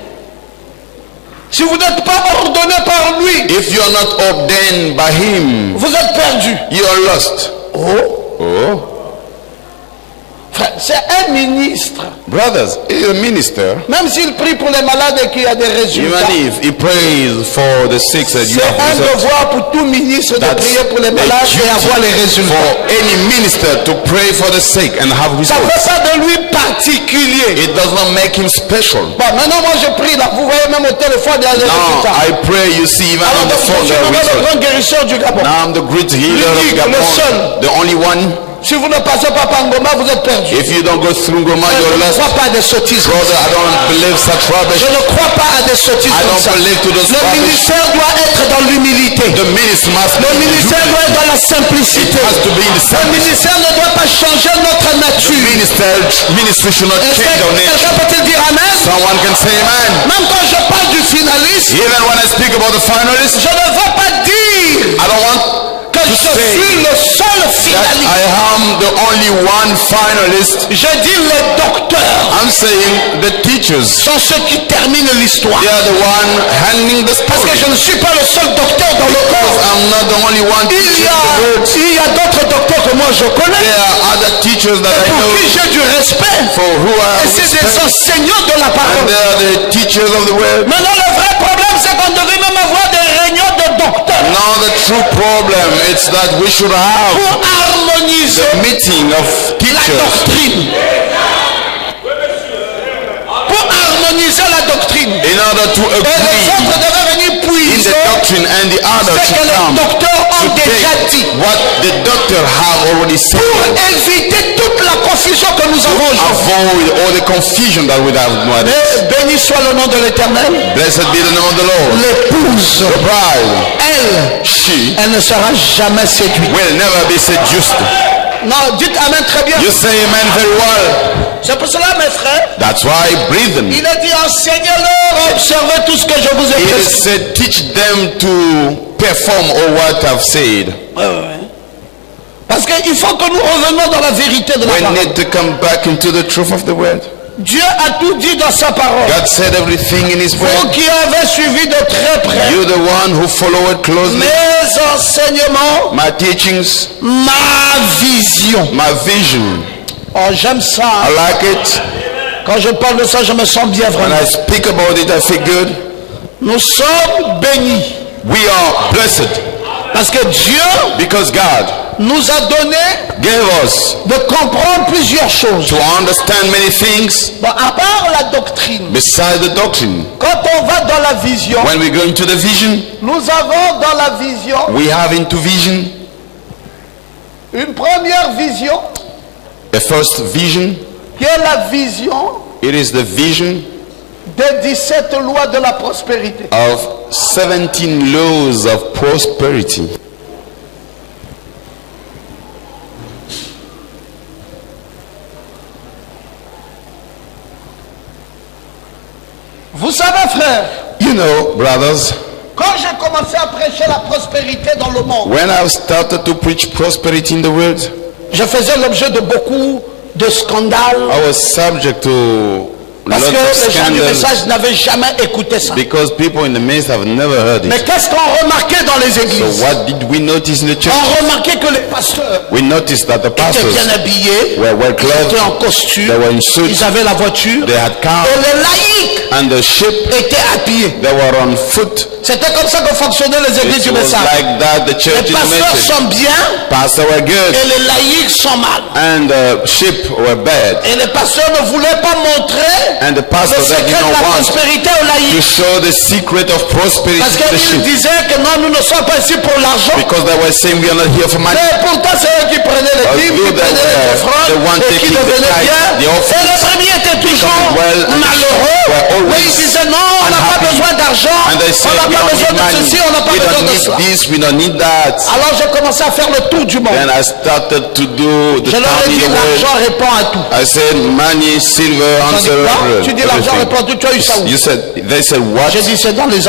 Si vous n'êtes pas ordonné par lui, If you are not ordained by him, vous êtes perdu. you are lost. Oh, Oh. frère, c'est un ministre. Brothers, he is a minister. Même s'il prie pour les malades et qu'il y a des résultats, Even if he prays for the sick that you c'est have un results. devoir pour tout ministre de That's prier pour les a malades et duty avoir les résultats. for any minister to pray for the sick and have Ça ne results. fait pas de lui particulier. It does not make him special. Bon, maintenant moi je prie là, vous voyez même au téléphone il y a des Now résultats. I pray, you see, even Alors on the donc, phone je there are suis le results. grand guérisseur du Gabon. Now I'm the great healer L'unique, of le Gabon, seul. the only one. Si vous ne passez pas par Ngoma, vous êtes perdu. If you don't go through Ngoma, Je you're ne lost. crois pas à des sottises. Brother, I don't believe such rubbish. Je ne crois pas à des sottises I comme don't ça. believe to those Le rubbish. ministère doit être dans l'humilité. The ministry must Le be ministère doit être dans la simplicité. It has to be in the Le simplicity. ministère ne doit pas changer notre nature. Ministry should not change our nature. Quelqu'un peut-il dire amen? Someone can say amen. Même quand je parle du finaliste, Even when I speak about the finalists, je ne veux pas dire I don't want que to je say suis le seul that finaliste. I am the only one finalist. Je dis les docteurs I'm saying the teachers. sont ceux qui terminent l'histoire. They are the one handling the Parce que story. je ne suis pas le seul docteur dans le corps. I'm not the only one teaching the words. Il y a d'autres docteurs que moi je connais, There are other teachers that I pour know qui j'ai du respect. for who I Et c'est des respect. enseignants de la And parole. they are the teachers of the word. Maintenant, le vrai problème, c'est qu'on devait même avoir des réunions de docteurs Now the true problem is that we should have pour harmoniser the meeting of la teachers. doctrine. Pour harmoniser la doctrine. In order to Et les agree autres devaient venir in puiser the doctrine and the others ce que should les come docteurs ont to déjà take dit. what the doctor have already said. Pour éviter toute la confusion que nous avons aujourd'hui. Avoid all the confusion that we have nowadays. Mais béni soit le nom de l'Éternel. Blessed be the name of the Lord. L'épouse, The bride, elle ne sera jamais séduite. will never be seduced. Non, dites amen très bien. You say amen very well. C'est pour cela, mes frères, That's why breathing. il a dit enseignez-leur, observez tout ce que je vous ai It prescrit. said teach them to perform all what I've said. Parce qu'il faut que nous revenions dans la vérité de la We parole. need to come back into the truth of the word. Dieu a tout dit dans sa parole. God said everything in his Vous word. qui avez suivi de très près You're the one who follow it closely. mes enseignements, My teachings, ma vision. my vision. Oh, j'aime ça. I like it. Quand je parle de ça, je me sens bien When vraiment. I speak about it, I feel good. Nous sommes bénis We are blessed parce que Dieu because God nous a donné gave us de comprendre plusieurs choses. to understand many things Bon, à part la doctrine, besides the doctrine. quand on va dans la vision, When we go into the vision, nous avons dans la vision we have into vision une première vision the first vision. qui est la vision It is the vision des 17 lois de la prospérité. of 17 laws of prosperity. Vous savez, frère, You know, brothers, quand j'ai commencé à prêcher la prospérité dans le monde, when I started to preach prosperity in the world, je faisais l'objet de beaucoup de scandales I was subject to parce lots que of les gens du scandals message n'avaient jamais écouté ça. because people in the midst have never heard Mais it. qu'est-ce qu'on remarquait dans les So églises? what did we notice in the church? On remarquait que les pasteurs We noticed that the étaient pastors bien habillés, were well clothed, étaient en costume, they were in suits, ils avaient la voiture, they had cars, et les laïcs and the sheep, étaient habillés. they were on foot. C'était comme ça que fonctionnaient les églises It du was message. like that, the Les church in the pasteurs message. sont bien Pastors were good, et les laïcs sont mal. and the sheep were bad. Et les pasteurs ne voulaient pas montrer And the le pastors secret did de not la want prospérité aux to laïcs. show the secret of prosperity Parce to the qu'ils sheep. disaient que non, nous ne sommes pas ici pour l'argent. Because they were saying we are not here for money. Mais pourtant, c'est eux qui prenaient les dîmes, qui prenaient les offrandes, et qui devenaient bien. Et les premiers étaient toujours malheureux. Mais ils disaient non, on n'a pas besoin d'argent, And they on said n'a we pas don't besoin need de money, ceci, on n'a pas we besoin don't de need cela. this, we don't need that. Alors j'ai commencé à faire le tour du monde. Then I started to do the Je leur ai town in dit, the world. l'argent répond à tout. I said money, silver, J'en ai answer quoi? Tu dis l'argent everything. répond à tout, tu as eu ça où? You said, they said what? J'ai dit c'est dans les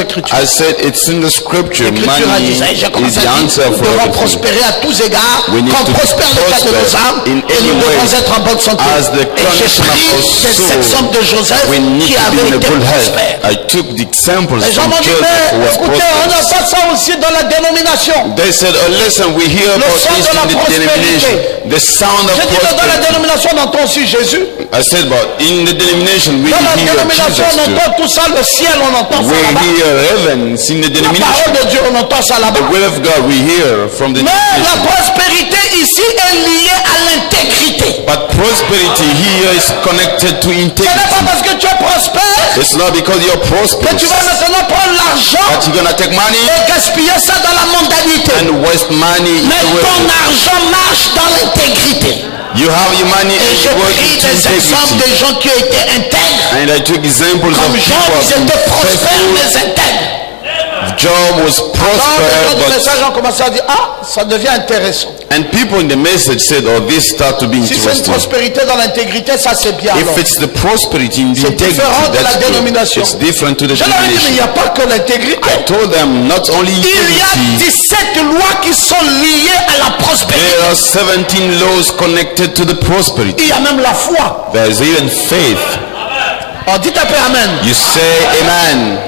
Écritures. I said it's in the scripture. L'Écriture a dit Money ça et j'ai is commencé the à dire, answer nous for devons everything. prospérer à tous égards, We need qu'on to prospère l'état de nos prosper âmes in et any nous way devons être en bonne santé. as the Et j'ai condition pris of our des soul. exemples de Joseph We need qui to be avaient in a été good prospères. health. I took the examples Les gens from m'ont dit, Joseph who mais was écoutez, on n'a prosperous. pas ça aussi dans la dénomination. They said, oh listen, we hear about son this de la in the prospérité. denomination. The sound of J'ai dit que dans la prosperity. dénomination, on entend aussi Jésus. I said, but in the denomination we Dans la hear dénomination, on Jesus too. entend tout ça, le ciel, on entend ça We là-bas. hear heaven. It's in the La denomination. parole de Dieu, on entend ça là-bas. The will of God we hear from the Mais la denomination. prospérité ici est liée à l'intégrité. But prosperity here is connected to Ce n'est integrity. pas parce que que tu es prospère, it's not because you're que prosperous tu vas maintenant prendre l'argent that you're gonna take money et gaspiller ça dans la mondanité. and waste money. Mais ton argent marche dans l'intégrité. You have your money Et and j'ai you work pris into des exemples integrity. de gens qui étaient intègres. And I took examples of Comme Job, people ils étaient prospères faithful. mais intègres. Job was Dans prosperous, le but message, on commence à dire, ah, ça devient intéressant. and people in the message said, "Oh, this start to be Si c'est une interesting." prospérité dans l'intégrité, ça c'est bien. If alors. it's the prosperity in the C'est integrity, différent de la that's good. dénomination. It's different to the Je leur ai dit, mais il denomination. n'y a pas que l'intégrité. I told them not only Il y a integrity, 17 lois qui sont liées à la prospérité. there are 17 laws connected to the prosperity. Il y a même la foi. There's even faith. On dit un peu amen. You say amen.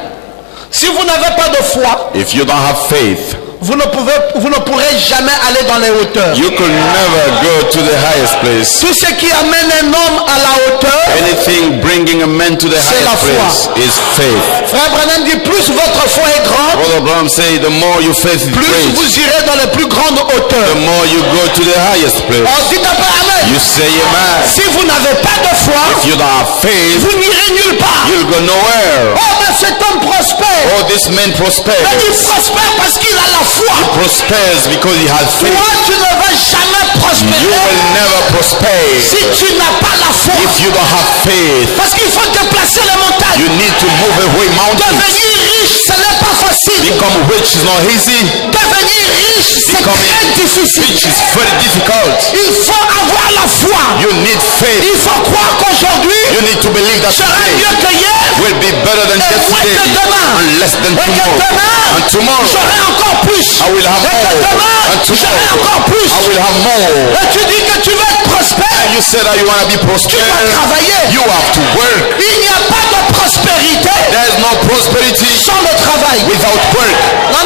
Si vous n'avez pas de foi, If you don't have faith, vous ne pourrez jamais aller dans les hauteurs. you could never go to the highest place. Tout ce qui amène un homme à la hauteur, Anything bringing a man to the C'est la highest foi. place is faith. Frère Branham dit, plus votre foi est grande, Brother Abraham say, the more your faith is plus great, vous irez dans les plus grandes hauteurs. the more you go to the highest place. On dit un peu amen. You say amen. Si vous n'avez pas de foi, If you don't have faith, vous n'irez nulle part. you'll go nowhere. Oh, mais cet homme prospère. Oh, this man Mais il prospers. prospère parce qu'il a la foi. Prospers because he has faith. Toi, tu ne vas jamais You prospérer will never prosper si tu n'as pas la foi. if you don't have faith. Parce qu'il faut déplacer les montagnes. You need to move away mountains. Devenir riche, ce n'est pas facile. Become rich is not easy. Devenir riche, c'est très Becoming difficile. rich is very difficult. Il faut avoir la foi. You need faith. Il faut croire qu'aujourd'hui You need to believe that sera today mieux que hier. will be better than Et moins yesterday que demain. and less than Et que tomorrow. demain, And tomorrow j'aurai encore plus. I will have Et que more. demain, And j'aurai tomorrow encore plus. I will have more. Et tu dis que tu veux être prospère. You said that you want to be Tu prosperous. dois travailler. You have to work. Il n'y a pas de prospérité There is no prosperity sans le travail. without work. Non,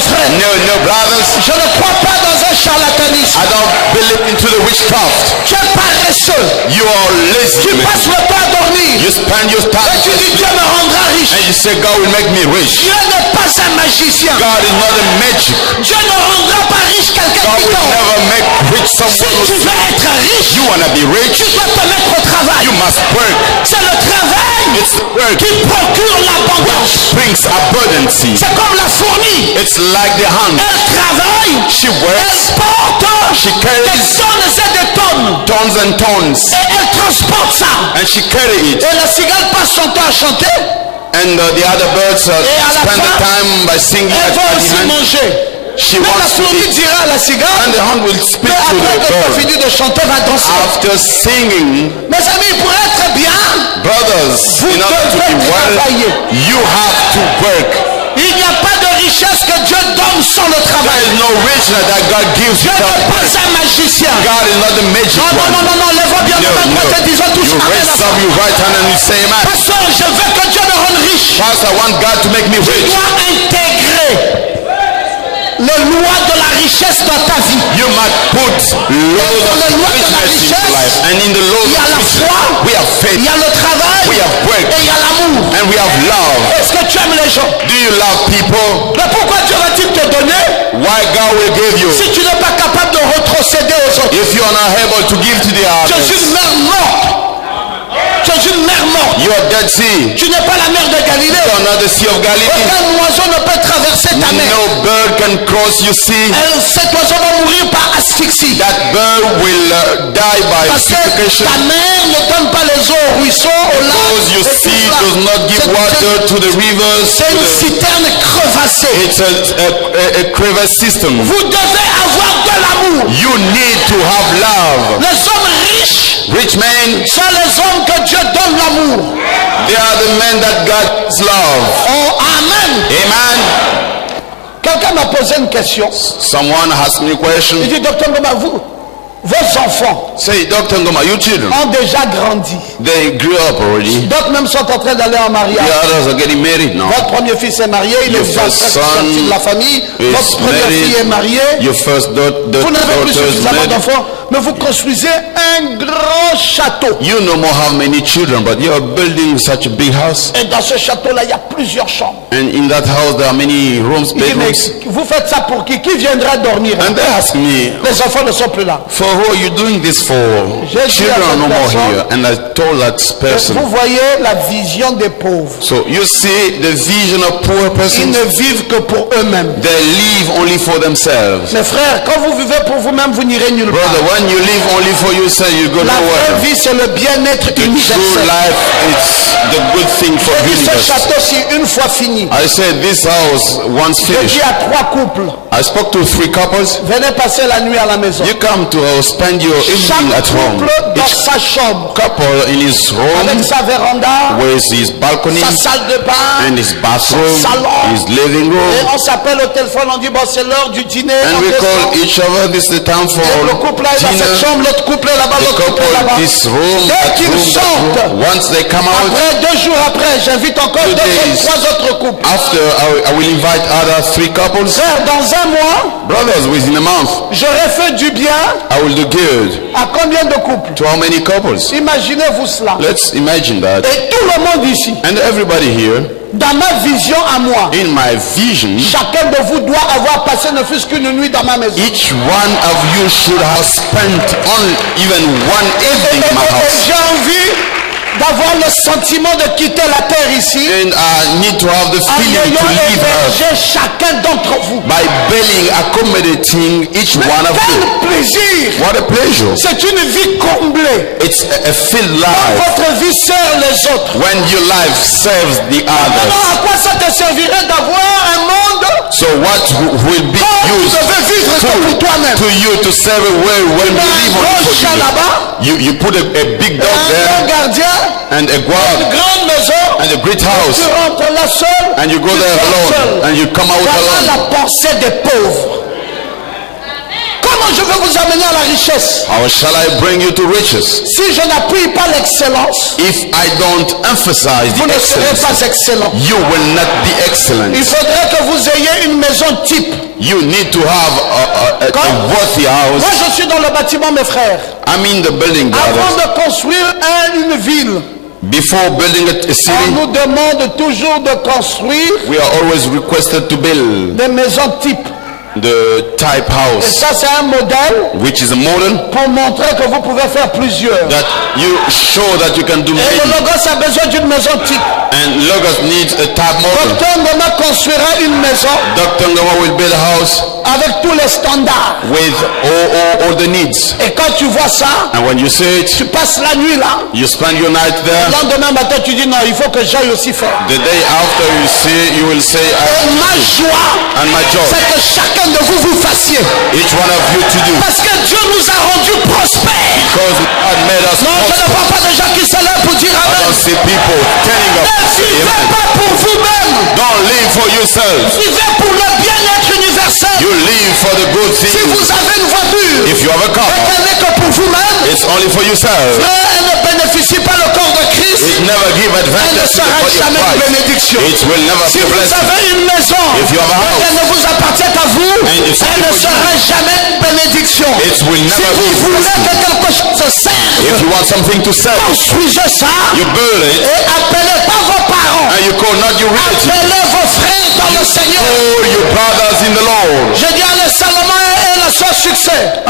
frère. No, brothers. Je ne crois pas dans un charlatanisme. I don't believe into the witchcraft. Tu es paresseux. You are lazy. Tu Man. passes le temps à dormir. You spend your Et time tu dis Dieu me rendra riche. and you say God will make me rich. Dieu n'est pas un magicien. God is not a magic. Dieu ne rendra pas riche quelqu'un God qui will dort. never make rich Si someone. tu veux être riche, You want to be rich? tu dois te mettre au travail. You must work. C'est le travail It's the work qui procure l'abondance. which brings abundance. C'est comme la fourmi. It's like the hand. Elle travaille. She Elle works porte She des carries tonnes et des tonnes. tons and tons Et elle transporte ça. and she carry it. Et la cigale passe son temps à chanter. And the other birds Et à la spend the fin, time by singing Elle at va the aussi hand. manger. She Mais la wants to fourmi eat. dira à la cigale, And the hand will speak mais to après the que tu as bird. fini de chanter, va danser. After singing, Mes amis, pour être bien, brothers, vous in order to devez be well, travailler. you have to work. Il n'y a pas de richesse que Dieu donne sans le There travail. is no richness that God gives Dieu without n'est work. pas un magicien. God is not the magic Non, one. lève bien la main droite et disons tous You amen. raise up your right hand and you say amen. Pasteur, je veux que Dieu me rende riche. Pastor, I want God to make me Tu rich. dois intégrer les lois de la richesse dans ta vie. You must put laws of richness in your life. And in the laws Il y a of la richness, foi, we have faith il y a le travail We have work. et il y a l'amour. and we have love. Est-ce que tu aimes les gens? Do you love people? Mais pourquoi Dieu va-t-il te donner Why God will give you? si tu n'es pas capable de retrocéder aux autres? If you are not able to give to the Tu es others, une mère morte. Tu es une mère morte. you are Dead Sea. Tu n'es pas la mer de Galilée. You are not the Sea of Galilee. Aucun oiseau ne peut traverser ta mer. No bird can cross your sea. Cet oiseau va mourir par asphyxie. That bird will die by Parce que suffocation. ta mer ne donne pas les eaux au ruisseau, au lac. Because your et tout sea ça. does not give water to the rivers. C'est une citerne crevassée. It's a crevasse system. Vous devez avoir de l'amour. You need to have love. Les hommes riches Rich men, sont les hommes que Dieu donne l'amour. they are the men that God love. Oh, amen. Amen. Quelqu'un m'a posé une question. Someone asked me a question. Il dit, docteur Ngoma, vos enfants Say, Dr. Ngoma, your children, ont déjà grandi. they grew up already. D'autres même sont en train d'aller en The mariage. others are getting married now. Votre premier fils est marié, il est Your déjà first presque sorti de la son famille. is Votre première married. fille est mariée. Your first daughter Vous n'avez plus is suffisamment married. d'enfants, Mais vous construisez un grand château. You no more have many children, but you are building such a big house. Et dans ce château-là, il y a plusieurs chambres. And in that house there are many rooms, bedrooms. Vous faites ça pour qui? Qui viendra dormir? And they ask me, les enfants ne sont plus là. For who are you doing this for? Children are no more here. And I told that person. Vous voyez la vision des pauvres. So you see the vision of poor persons. Ils ne vivent que pour eux-mêmes. They live only for themselves. Mes frères, quand vous vivez pour vous-même, vous n'irez nulle part. Brother, when you live only for yourself, you go nowhere. La vraie vie, c'est le bien-être universel. The true life is the good thing for universe. Ce château-ci une fois fini. I said this house once finished. Je dis à 3 couples. I spoke to 3 couples. Venez passer la nuit à la maison. You come to spend your evening at home. Dans sa chambre. Couple in his room. Avec sa véranda. With his balcony. Sa salle de bain. And his bathroom. Son salon. His living room. Et on s'appelle au téléphone, on dit bon c'est l'heure du dîner. And we call each other, this is the time for le couple est dans cette chambre, l'autre couple est là-bas, l'autre couple est là-bas. This room, dès qu'ils sortent, once they come out, après 2 jours après, j'invite encore 3 autres couples. After I will invite other 3 couples. Frère, dans un mois, brothers, within a month, j'aurai fait du bien. I will do good. À combien de couples? To how many couples? Imaginez-vous cela. Let's imagine that. Et tout le monde ici. And everybody here. Dans ma vision à moi, in my vision, chacun de vous doit avoir passé ne fût-ce qu'une nuit dans ma maison. Each one of you should have spent even one evening in my house. J'ai envie d'avoir le sentiment de quitter la terre ici. And I need to have the feeling to leave her. Chacun d'entre vous. By belling, accommodating each one of you. Quel plaisir! What a pleasure! C'est une vie comblée. It's a filled life. Votre vie sert les autres. When your life serves the others. Alors à quoi ça te servirait d'avoir un monde? So what will be used to you to serve a world when you live on for you? You put a big dog there. And a guard and a great house, and you go there alone and you come out alone. La pensée des pauvres. Comment je veux vous amener à la richesse? How shall I bring you to riches? Si je n'appuie pas l'excellence, if I don't emphasize vous the ne serez pas excellent. You will not be excellent. Il faudrait que vous ayez une maison type. You need to have a worthy house. Moi je suis dans le bâtiment, mes frères. I'm in the building, brothers. Avant de construire une ville, before building a city, on nous demande toujours de construire. We are always requested to build des maisons types. The type house. Et ça c'est un modèle. Which is a model. Pour montrer que vous pouvez faire plusieurs. That you show that you can do many. Et le Logos a besoin d'une maison type. And Logos needs a type model. Dr Ngoma construira une maison. Dr Ngoma will build a house. Avec tous les standards. With all the needs. Et quand tu vois ça. And when you see it. Tu passes la nuit là. You spend your night there. Le lendemain matin tu dis non, il faut que j'aille aussi faire. The day after you see, you will say. Ma joie. And my joy. C'est que chacun de vous fassiez. Each one of you to do. Parce que Dieu nous a rendus prospères. Because God made us non, je ne vois pas de gens qui se lèvent pour dire amen. I don't see people standing up. Ne vivez pas pour vous-même. Don't live for yourself. Vivez pour le bien-être universel. You live for the good things. Si vous avez une voiture, if you have a car, elle n'est que pour vous-même. It's only for yourself. Elle ne bénéficie pas le corps de Christ. It never give advantage to the body of Christ. It will never be a blessing. Si vous avez une maison, if you have a house, elle ne vous appartient à vous. Elle ne sera jamais une bénédiction. It will never si vous voulez que quelque chose se serve, if you want something to serve, construisez ça. You build it. Et appelez pas vos parents. And you call not your relatives. Appelez vos frères dans le Seigneur. Call your brothers in the Lord. Je dis à Salomon et la sœur succès.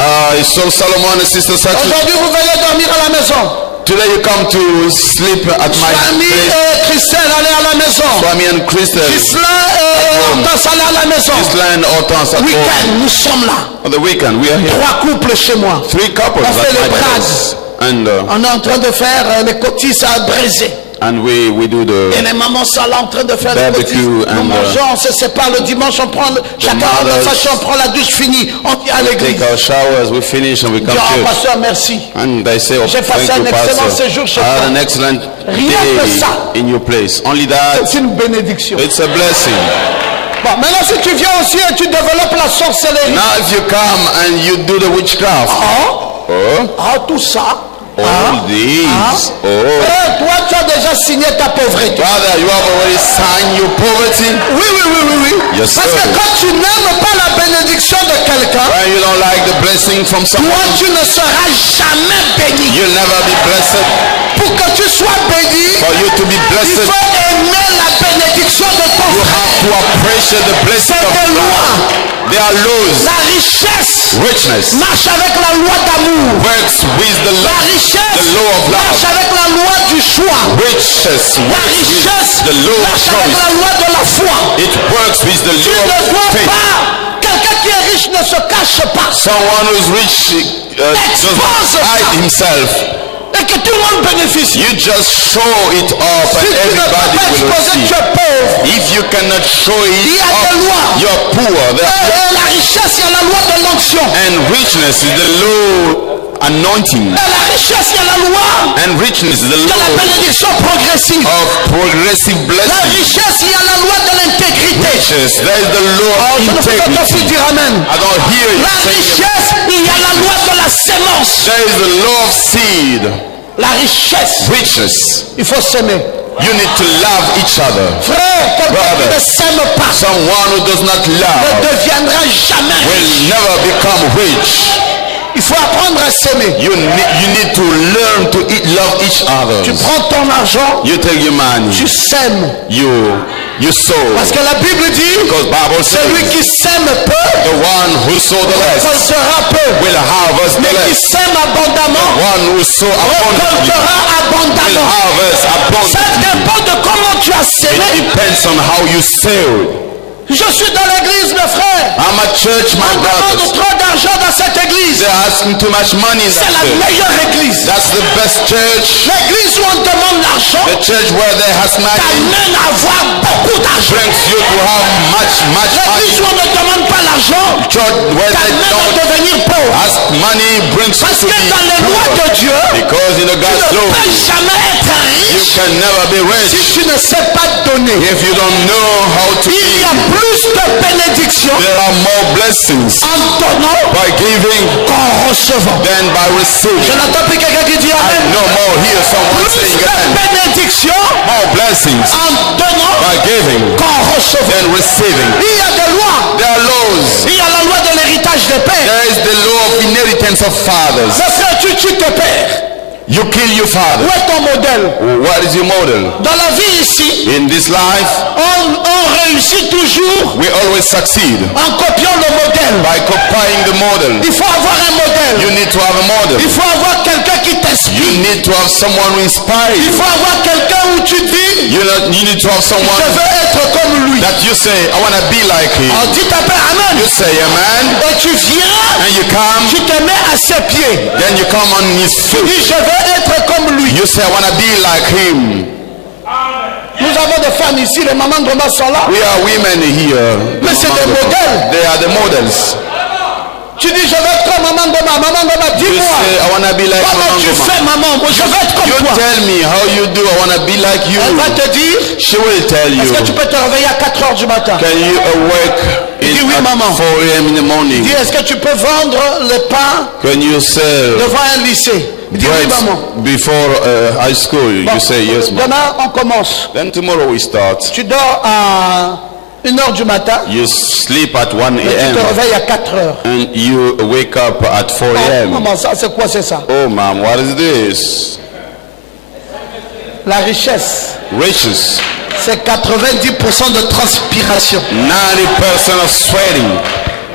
So Solomon and sister success. Aujourd'hui vous venez dormir à la maison. Today you come to sleep at my Swami et Christelle allez à la maison. Swami and Christelle. Gislain et Hortense allez à la maison. Gislain and Hortense at home. Weekend, nous sommes là. On the weekend we are here. 3 couples chez moi. 3 couples. On fait les brases. And on est en train de faire les cotises à briser. And we do the et les mamans sont là en train de faire les cotises. Nous mangeons, on se sépare le dimanche, on prend chacun dans sa chambre, on prend la douche finie, on vient à l'église. Take our showers, we finish and we come to pasteur, merci. And they say, j'ai passé un excellent séjour chez toi. An excellent Rien que ça. In your place. Only that. C'est une bénédiction. It's a blessing. Bon, maintenant si tu viens aussi et tu développes la sorcellerie. Now if you come and you do the witchcraft. Tout ça. All these. Toi, tu as déjà signé ta pauvreté. Brother, you have already signed your poverty. Oui. Yes, parce que quand tu n'aimes pas la bénédiction de quelqu'un, when you don't like the blessing from someone, toi, tu ne seras jamais béni. You'll never be blessed. Pour que tu sois béni, For you to be blessed, il faut aimer la bénédiction de ton you frère. have to appreciate the blessing of C'est des lois. God. There are laws. La richesse Richness marche avec la loi d'amour. works with the La law, richesse the law of marche love. avec la loi du choix. Riches La works richesse with the law of marche avec choice. la loi de la foi. It works with the Tu law ne of dois faith. pas, quelqu'un qui est riche ne se cache pas. Someone who's rich doesn't hide himself. Et que tout le monde bénéficie. You just show it off Si and tu ne peux pas everybody will exposer que tu receive. es pauvre, If you cannot show il y it a des off, lois. you're poor. Et la richesse, il y a la loi de l'onction. And richness is the law anointing. Et la richesse, il y a la loi And richness is the de la law bénédiction progressive. of progressive La blessing. richesse, il y a la loi de l'intégrité. Riches, there is the law of Je ne peux pas integrity. dire amen. I don't hear you La saying it. richesse, il y a la loi de la sémence. There is the law of seed. La richesse, Riches. il faut s'aimer. You need to love each other. Frère, quelqu'un qui Brother. ne s'aime pas Someone who does not ne love deviendra jamais riche. will never become rich. Il faut apprendre à s'aimer. You need to learn to love each other. Tu prends ton argent, You take your money. tu sèmes. You sow. Parce que la Bible dit, Because Bible celui says qui sème peu, the one who sow the less récoltera peu. will harvest Mais the qui less. sème abondamment, One who sow abundantly récoltera will abondamment. harvest Ça abundantly. dépend de comment tu as It sémé. depends on how you sow. Je suis dans l'église, mes frères. I'm at church, my On demande brothers. trop d'argent dans cette église. They're asking too much money in C'est that la church. meilleure église. That's the best church. L'église où on demande l'argent The church where there has money t'amène à avoir beaucoup d'argent. brings you to have much L'église où money. on ne demande pas l'argent Church where they t'amène à don't devenir pauvre. ask money brings you Parce to que be dans les lois poor. de Dieu, Because in the tu God's ne law, peux jamais être you riche can never be si rich tu ne sais pas donner. if you don't know how to Il y a give. plus de bénédictions There are more blessings en donnant by giving qu'en recevant. than by Je receiving. n'entends plus quelqu'un qui dit I amen. no more hear someone Plus saying de amen. bénédictions More blessings en donnant by giving qu'en recevant. than receiving. Il y a des lois. There are laws. Il y a la loi de l'héritage des pères. There is the law of inheritance of fathers. Mais frère, tu tues tes pères. You kill your father. Où est ton modèle? What is your model? Dans la vie ici, In this life, on réussit toujours we always succeed en copiant le modèle. by copying the model. Il faut avoir un modèle. You need to have a model. Il faut avoir quelqu'un qui t'inspire. You need to have someone who inspires Il you. faut avoir quelqu'un où tu dis, You need to have je someone veux être comme lui. that you say, I want to be like him. On dit ta paix, amen. You say, amen. Et tu viens, And you come, tu te mets à ses pieds. then you come on his Tu foot. dis, je veux être comme lui. You say, I want to be like him. Nous avons des femmes ici, les mamans de Goma sont là. We are women here. Mais c'est des modèles. They are the models. Tu dis, je veux être comme maman Goma. Maman Goma, You dis-moi. say, I want to be like Comment tu Mama. fais, maman? Moi, je veux être You comme toi. tell me how you do. I want to be like you. Elle va te dire, She will tell you. est-ce que tu peux te réveiller à 4 heures du matin? Can you awake Dis oui, at maman. 4 a.m. in the morning? Dis, est-ce que tu peux vendre le pain Can you sell devant un lycée? Dis oui, maman. bread before high school? Bon, You say yes, ma'am. demain, on commence. Then tomorrow we start. Tu dors à 1 heure du matin. You sleep at 1 Et tu a.m. te réveilles à 4 heures. and you wake up at 4 Ah, a.m. maman, ça, c'est quoi, c'est ça? Oh, ma'am, what is this? La richesse, Riches. c'est 90% de transpiration 90% of sweating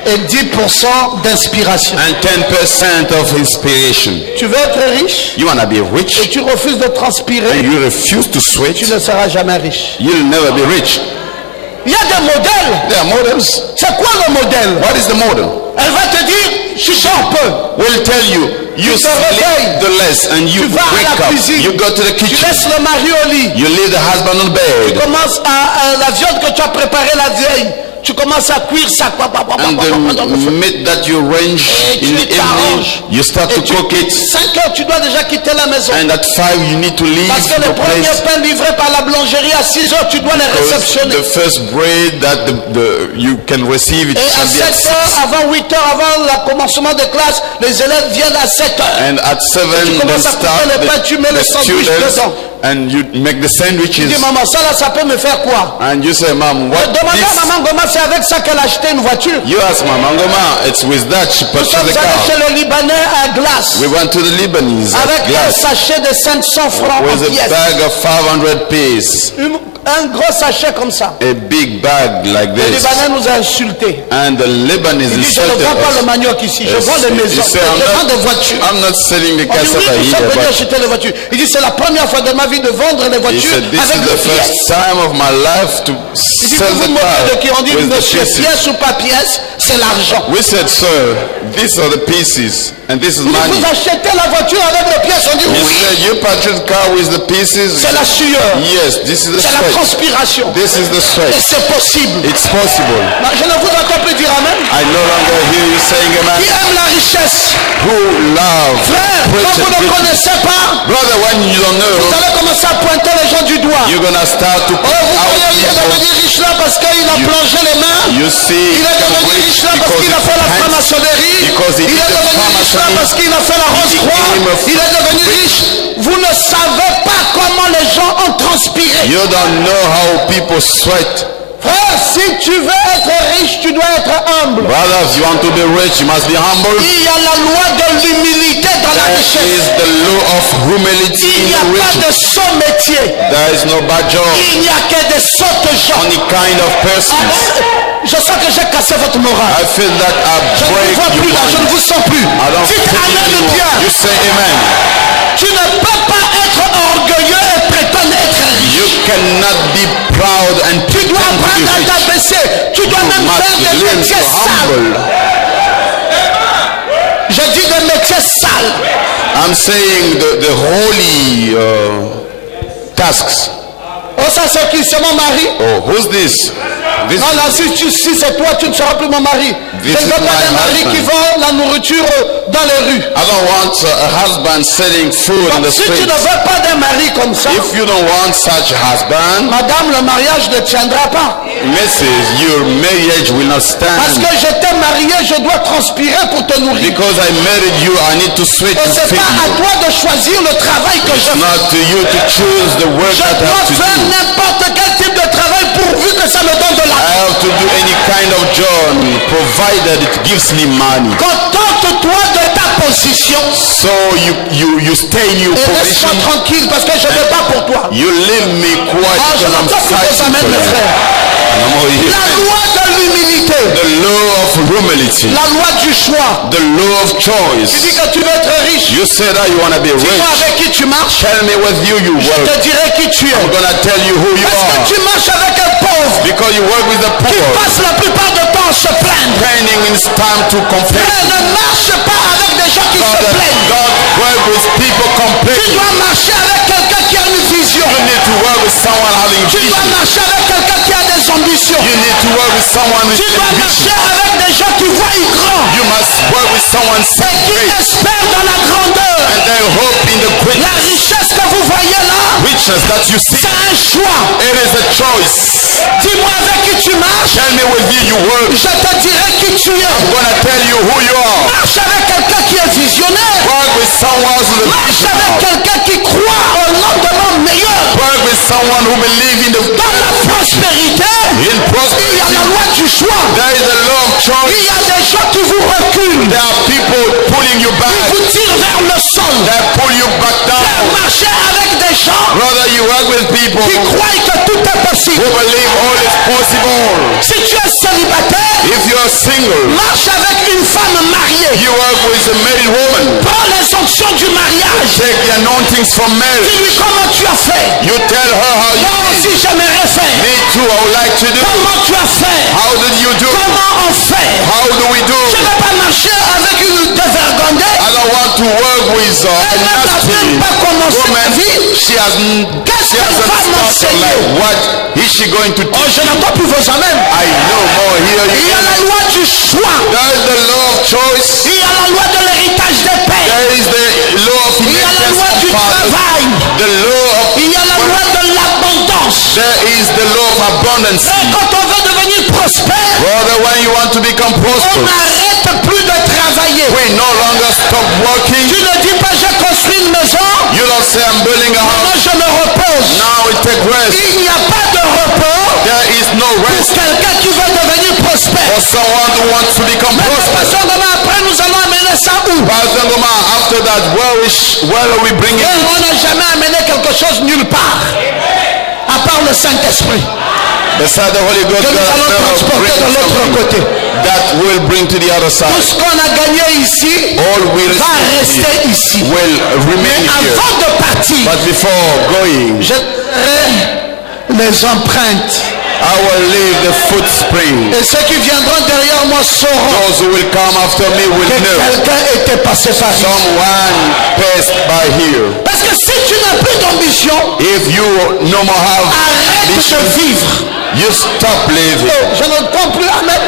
et 10% d'inspiration. and 10% of inspiration. Tu veux être riche You want to be et rich tu refuses de and transpirer, you refuse to sweat, tu ne seras jamais riche. you'll never be rich. Il y a des modèles. There are models. C'est quoi le modèle? What is the model? Elle va te dire, je dors peu. We'll tell you. You Tu te sleep réveilles. the less and you Tu vas à wake la up. cuisine. You go to the Tu kitchen. laisses le mari au lit. You leave the husband on Tu bed. commences à la viande que tu as préparée la veille. tu commences à cuire ça. And the meat that you range in the evening, you start to cook it. 5 heures, tu dois déjà quitter la maison. And at 5 you need to leave. Parce que les premiers pains livrés par la boulangerie à 6 heures, tu dois les réceptionner. The first bread that you can receive it. Et à 7 heures, avant 8 heures, avant le commencement de classe, les élèves viennent à 7 heures. And at 7 tu commences à couper les pains, tu mets le sandwich dedans. And you make the sandwiches. Tu dis, maman, ça là, ça peut me faire quoi? And you say, Mom, what demandez à maman Goma, c'est avec ça qu'elle a acheté une voiture. You ask Maman Goma, it's with that she purchased the car. Chez le Libanais à glace. We went to the Lebanese avec un sachet de 500 francs with a bag of 500 pieces. Un gros sachet comme ça. A big bag like this. Le Libanais nous a insultés. And the Lebanese il dit, je ne vends pas le manioc ici, je vends des maisons, je vends des voitures. I'm not selling the cassava here. But... Il dit, c'est la première fois de ma vie de vendre les voitures avec des pièces. This is the first time of my life to sell the car with the pieces. Pièce ou pas pièce, c'est l'argent. We said, sir, these are the pieces and this is money. Vous achetez la voiture avec les pièces, on dit oui. He said, you purchase car with the pieces. C'est la sueur. Yes, this is the sweat. C'est la transpiration. This is the sweat. Et c'est possible. It's possible. Non, je ne vous entends plus dire amen. I no longer hear you saying amen. Qui aime la richesse? Who love? Frère, quand vous ne connaissez pas, brother, when you don't know, vous allez commencer à pointer les gens du doigt. You're gonna start to point out people. Il est devenu riche là parce qu'il a plongé les mains. You see, il est devenu riche là parce qu'il a fait la franc-maçonnerie. Il est devenu riche là parce qu'il a fait la Rose-Croix. Il est devenu riche. Vous ne savez pas comment les gens ont transpiré. You don't know how people sweat. Frère, si tu veux être riche, tu dois être humble. Brother, if you want to be rich, you must be humble. Il y a la loi de l'humilité dans la richesse. There is the law of humility il n'y a pas de saut métier. There is no bad job. Il n'y a que des sautes gens. Only kind of persons. Je sens que j'ai cassé votre morale. I feel that I break je ne vous vois plus là, je ne vous sens plus. Dites amen bien. You say amen. Tu ne peux pas être orgueilleux et prétendre être riche. You cannot be proud and tu dois apprendre à t'abaisser. Tu dois même faire des métiers sales. Je dis des métiers sales. I'm saying the holy tasks. Oh, ça c'est qui? C'est mon mari. Oh, who's this? Non, là, si c'est toi, tu ne seras plus mon mari. Je ne veux pas des maris qui vendent la nourriture dans les rues. I don't want a husband selling food on the street. Si tu ne veux pas d'un mari comme ça, if you don't want such a husband, madame, le mariage ne tiendra pas. Mrs., your marriage will not stand. Parce que je t'ai marié, je dois transpirer pour te nourrir. Because I married you, I need to sweat to feed you. Et c'est pas à toi de choisir le travail que je fais. Not to you to choose the work that I have to do. Je dois faire n'importe quel type de travail pourvu que ça me donne de l'argent. I have to do any kind of job provided it gives me money. Contente-toi de ta position. So you stay in your position. Laisse-moi tranquille parce que je ne vais pas pour toi. You leave me quiet because I'm fighting for you. La loi de l'humilité. The law of humility. La loi du choix. The law of choice. Tu dis que tu veux être riche. You say that you want to be rich. Dis-moi avec qui tu marches. Tell me with you work. Je te dirai qui tu es. I'm gonna tell you who you are. Parce que tu marches avec un pauvre. Because you work with the poor. Qui passe la plupart du temps à se plaindre. Spending his time to complain. Ne marche pas avec des gens qui se plaignent. God work with people complaining. Tu dois marcher avec quelqu'un qui a une vision. You need to work with someone having vision. Tu dois marcher avec quelqu'un qui a des ambitions. You need to work with someone with tu dois marcher avec des gens qui voient grand. You must work with someone qui espère dans la grandeur. And they hope in the greatness. La richesse que vous voyez là, richness that you see, c'est un choix. It is a choice. Dis-moi avec qui tu marches. Tell me with you work. Je te dirai qui tu es. I'm gonna tell you who you are. Marche avec quelqu'un qui est visionnaire. Work with someone who's a marche avec quelqu'un qui croit au lendemain meilleur. Work with someone who believes in the dans la prospérité. In prosperity. Il y a la loi du choix. There is the law of choice. Il y a des gens qui vous reculent. There are people pulling you back. Ils vous tirent vers le sol. They pull you back down. Marchez avec des gens. Brother, you work with people qui croient que tout est possible. Who believe all is possible. Si tu es célibataire, if you are single, marche avec une femme mariée. You work with a married woman. Prends les onctions du mariage. Take the anointings from marriage. Dis-lui comment tu as fait. You tell her how you Moi aussi j'aimerais faire. Me too, I would like to do. Comment tu as fait? How did you do? Comment on fait? How do we do? Je ne vais pas marcher avec une dévergondée. I don't want to work with a nasty woman. She hasn't started like what Is she going to teach? Oh, je n'entends plus vos amens. I know more here. Il y a la loi du choix. There is the law of choice. Il y a la loi de l'héritage des pères. There is the law of il y a la loi du travail. The law of il y a la loi de l'abondance. There is the law of abundance. Et quand on veut devenir prospère, brother, when you want to become prosperous, on n'arrête plus de travailler. We no longer stop working. Tu ne dis pas j'ai construit une maison. You don't say I'm building a house. Maintenant je me repose. Now we take rest. Il n'y a pas de repos. There is no rest. Pour quelqu'un qui veut devenir prospère. For someone who wants to become prosperous. Après nous allons amener ça où? After that, where are we bringing it? On n'a jamais amené quelque chose nulle part. À part le Saint-Esprit. Beside the Holy Ghost, que nous allons transporter de l'autre côté. That will bring to the other side. Tout ce qu'on a gagné ici va rester ici. Will remain Mais here. avant de partir, but before going, je les empreintes. I will leave the footprint. Et ceux qui viendront derrière moi sauront. Those who will come after me will que know. Quelqu'un était passé par ici. Someone passed by here. Parce que si tu n'as plus d'ambition, if you no more have arrête de vivre. You stop living. Je n'entends plus. Amen.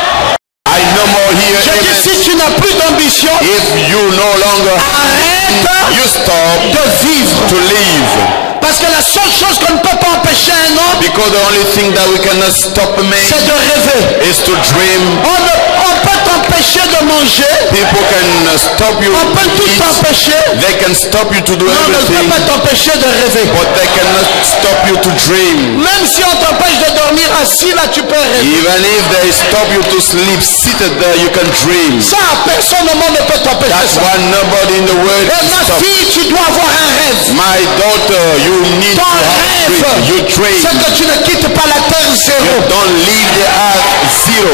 I no more here. Je dis si tu n'as plus d'ambition, if you no longer arrête you stop de vivre. To live. Parce que la seule chose qu'on ne peut pas empêcher un homme, because the only thing that we cannot stop a man, c'est de rêver. Is to dream. On peut t'empêcher de manger. People can stop you. On peut tout t'empêcher. They can stop you to do everything. On ne peut pas t'empêcher de rêver. But they cannot stop you to dream. Même si on t'empêche de dormir assis là, tu peux rêver. Even if they stop you to sleep seated there, you can dream. Ça, personne au monde ne peut t'empêcher. That's why nobody in the world can stop. Ma fille, tu dois avoir un rêve. My daughter, you need ton to have rêve, you dream. C'est que tu ne quittes pas la terre zéro. You don't leave the earth zero.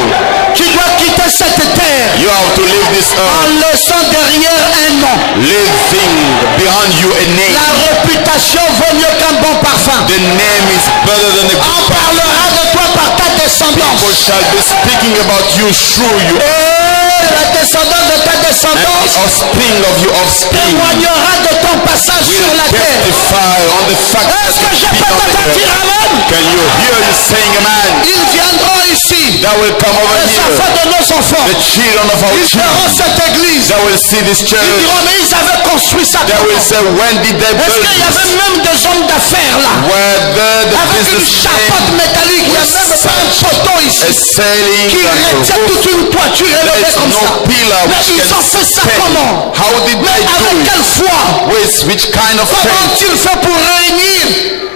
Tu dois quitter cette terre. You have to leave this earth. En laissant derrière un nom. Leaving behind you a name. La réputation vaut mieux qu'un bon parfum. The name is better than a good On parlera de toi par ta descendance. People shall be speaking about you through you. La descendance de ta descendance. And the offspring of your offspring témoignera de ton passage sur la terre. On the fact Est-ce que je peux t'entendre dire amen? Can you hear you saying amen? Ils viendront ici. That will come over les here. enfants de nos enfants. The children of our ils verront cette église. That will see this church. Ils diront mais ils avaient construit ça. They will say when did they build? Est-ce qu'il y avait même des hommes d'affaires là? Avec une chapote métallique. Il y a même pas un poteau ici. Qui retient toute une toiture élevée comme ça. Mais ils ont fait ça comment? How did they do avec quelle foi? Which kind of comment ont-ils fait pour réunir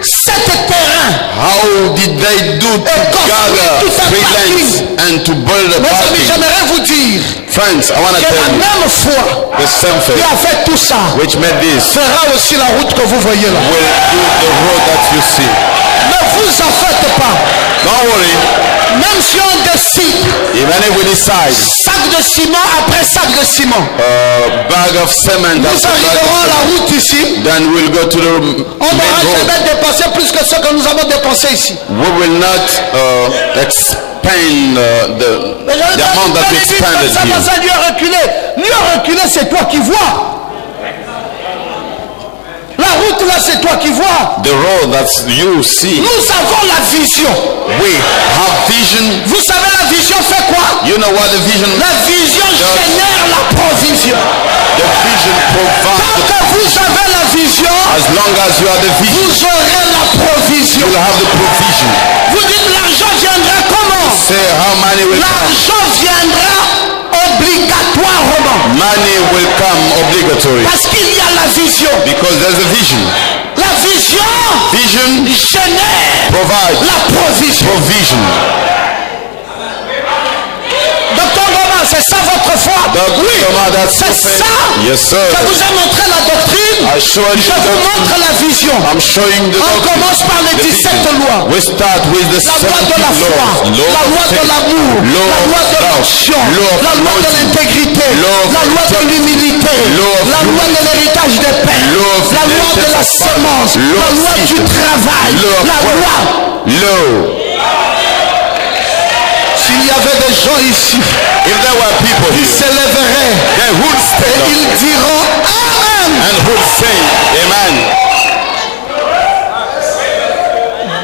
7 terrains? How did they do to gather 3 lands and to build a parking? J'aimerais vous dire Friends, I want to tell you, la même foi the same faith qui a fait tout ça which made this fera aussi la route que vous voyez là. Will do the road that you see. Ne vous en faites pas. Don't worry. Même si on décide, even if we decide, sac de ciment après sac de ciment, bag of cement, nous arriverons à la route ici. Then we'll go to the on n'aura jamais dépensé plus que ce que nous avons dépensé ici. We will not expand the amount that we expanded here. Ça lui a reculé. Lui a reculé, c'est toi qui vois. La route là, c'est toi qui vois. The road that's you see. Nous avons la vision. We have vision. Vous savez la vision fait quoi? You know what the vision? La vision génère la provision. The vision provides. Tant que vous avez la vision, as long as you have the vision, vous aurez la provision. You'll have the provision. Vous dites l'argent viendra comment? Say how money will come. L'argent viendra obligatoirement. Money will come obligatory. Parce qu'il y a la vision. Because there's a vision. La vision génère provide la provision. Docteur Goma, c'est ça votre foi? Oui, c'est ça. Yes, sir. Je vous ai montré la doctrine. Je vous montre la vision. On commence par les 17 lois. We start with the la loi de la foi, la loi de l'amour, la loi de l'action, la loi de l'intégrité, la loi de l'humilité, la loi de l'héritage des pères, la loi de la semence, la loi du travail, la loi. S'il y avait des gens ici, qui s'élèveraient et ils diront Amen. And who say Amen.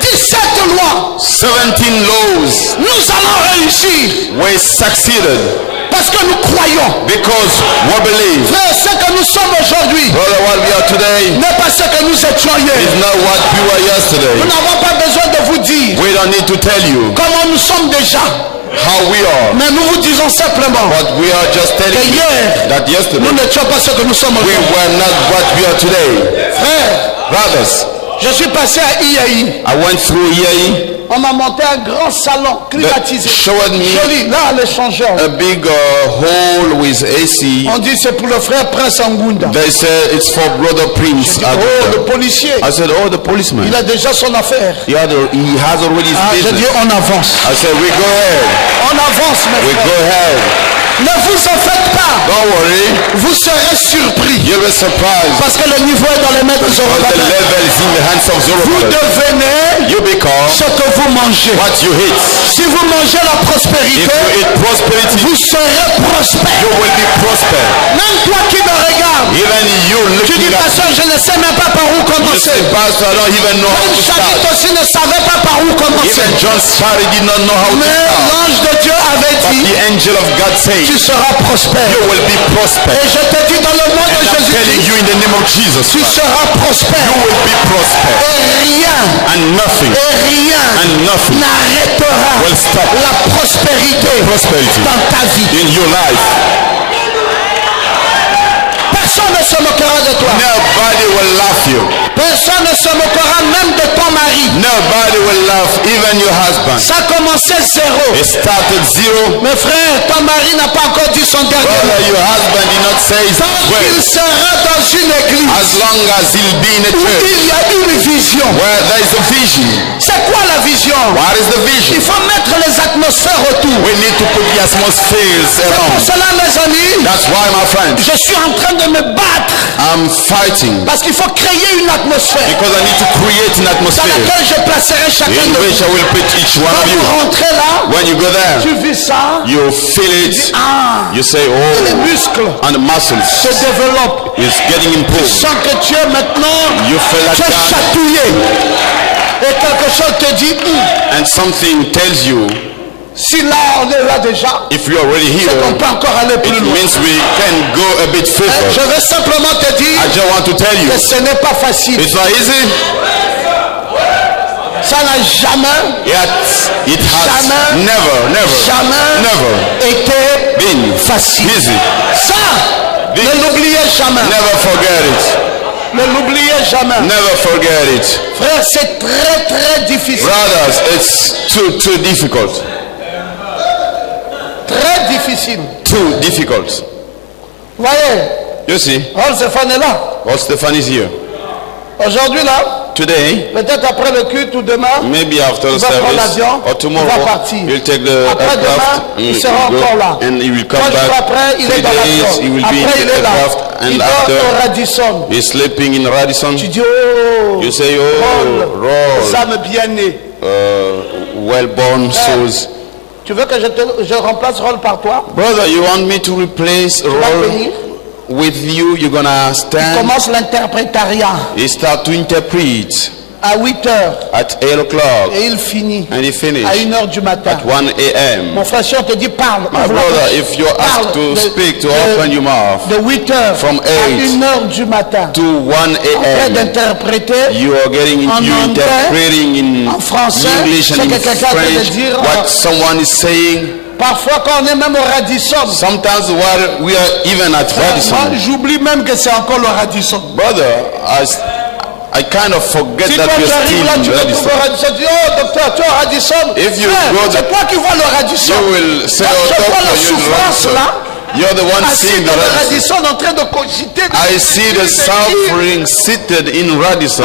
17 lois. 17 laws. Nous allons réussir. We succeeded. Parce que nous croyons. Because we believe. Frère, ce que nous sommes aujourd'hui. Brother, what we are today. N'est pas ce que nous étions hier. It's not what we were yesterday. Nous n'avons pas besoin de vous dire. We don't need to tell you. Comment nous sommes déjà. How we are. Mais nous vous disons simplement. But we are just telling you that yesterday. Nous n'étions pas ce que nous sommes aujourd'hui. We were not what we are today. Frère. Brothers. Je suis passé à IAI. I went through IAI. On m'a monté un grand salon climatisé. Joli, là, à l'échangeur. A big hall with AC. On dit c'est pour le frère Prince Angunda. They said it's for brother Prince. Oh, le policier. I said, oh, the policeman. Il a déjà son affaire. He has already his business. J'ai dit, on avance. I said, we go ahead. On avance, mes frères. We go ahead. Ne vous en faites pas. Don't worry. Vous serez surpris. You'll be surprised. Parce que le niveau est dans les mains de Zorobabel. The level is in the hands of Zorobabel. Vous devenez ce que vous mangez. What you eat. Si vous mangez la prospérité, if you eat prosperity, vous serez prospère. You will be prosper. Même toi qui me regardes, even you tu dis, pasteur, je ne sais même pas par où commencer. Pastor, I don't even know how to start. Charit aussi ne savait pas par où commencer. Even John Sparrow did not know how to start. Mais l'ange de Dieu avait dit, the angel of God said, tu seras prospère. You will be prosper. Et je te dis dans le nom de Jésus, telling you in the name of Jesus, tu seras prospère. You will be prosper. Et rien, and nothing, n'arrêtera will stop la prospérité dans ta vie. In your life. Personne ne se moquera de toi. Nobody will laugh you. Personne ne se moquera même de ton mari. Nobody will laugh, even your husband. Ça a commencé zéro. It started zero. Mes frères, ton mari n'a pas encore dit son dernier mot. Your husband did not say his word. Il sera dans une église. As long as he'll be in a church. Où il y a une vision. Where there is a vision. C'est quoi la vision? What is the vision? Il faut mettre les atmosphères autour. We need to put the atmospheres around. C'est pour cela, mes amis. That's why, my friend. Je suis en train de me battre. I'm fighting. Parce qu'il faut créer une atmosphère. Because I need to create an atmosphere. Dans laquelle je placerai chacun de vous. In which I will put each one of you. Quand vous rentrez là, when you go there, tu vis ça. You feel it. You say, oh. Les muscles. And the muscles se développent. It's getting improved. Tu sens que tu es maintenant. You feel like tu es chatouillé. Et quelque chose te dit. And something tells you. Si là on est là déjà, if you are already here, on peut encore aller plus loin. Means we can go a bit further. Je vais simplement te dire I just want to tell you que ce n'est pas facile. It's not easy. Ça n'a jamais, it has never été been facile. Easy. Ça, ne l'oubliez jamais. Never forget it. Ne l'oubliez jamais. Never forget it. Frère, c'est très difficile. Brothers, it's too difficult. Très difficile. Too difficult. Voyez. You see. Paul Stéphane est là. Paul Stéphane is here. Aujourd'hui là. Today, peut-être après le culte ou demain, maybe after the service, or tomorrow, il va partir. He'll take the après demain, il sera encore là. And he will come back. Après, il est dans l'avion. Après, il est là. Il dort au Radisson. He's sleeping in Radisson. Tu dis, oh, you say, oh, Roll. Ça me bien né. Well-born souls. Tu veux que je remplace Roll par toi? Brother, you want me to replace Roll? With you, you're gonna stand. Il commence l'interprétariat. He start to interpret. À 8 heures. At 8 o'clock. Et il finit. And he finish. À 1 heure du matin. At 1 a.m. Mon frère, si on te dit parle. My brother, if you're asked to speak, to open your mouth. De 8 heures. From 8 à 1 heure du matin. To 1 a.m. d'interpréter. You are getting interpreting in français, English and in French. What someone is saying. Parfois quand on est même au Radisson. Sometimes we are even at Radisson. J'oublie même que c'est encore le Radisson. Brother, I kind of forget that you're still in Radisson. Tu dis, oh docteur, tu es au Radisson. If you go there, c'est toi qui vois le Radisson. You will say, oh doctor, you're in Radisson. You're the one seeing the Radisson. En train de cogiter. I see the suffering seated in Radisson.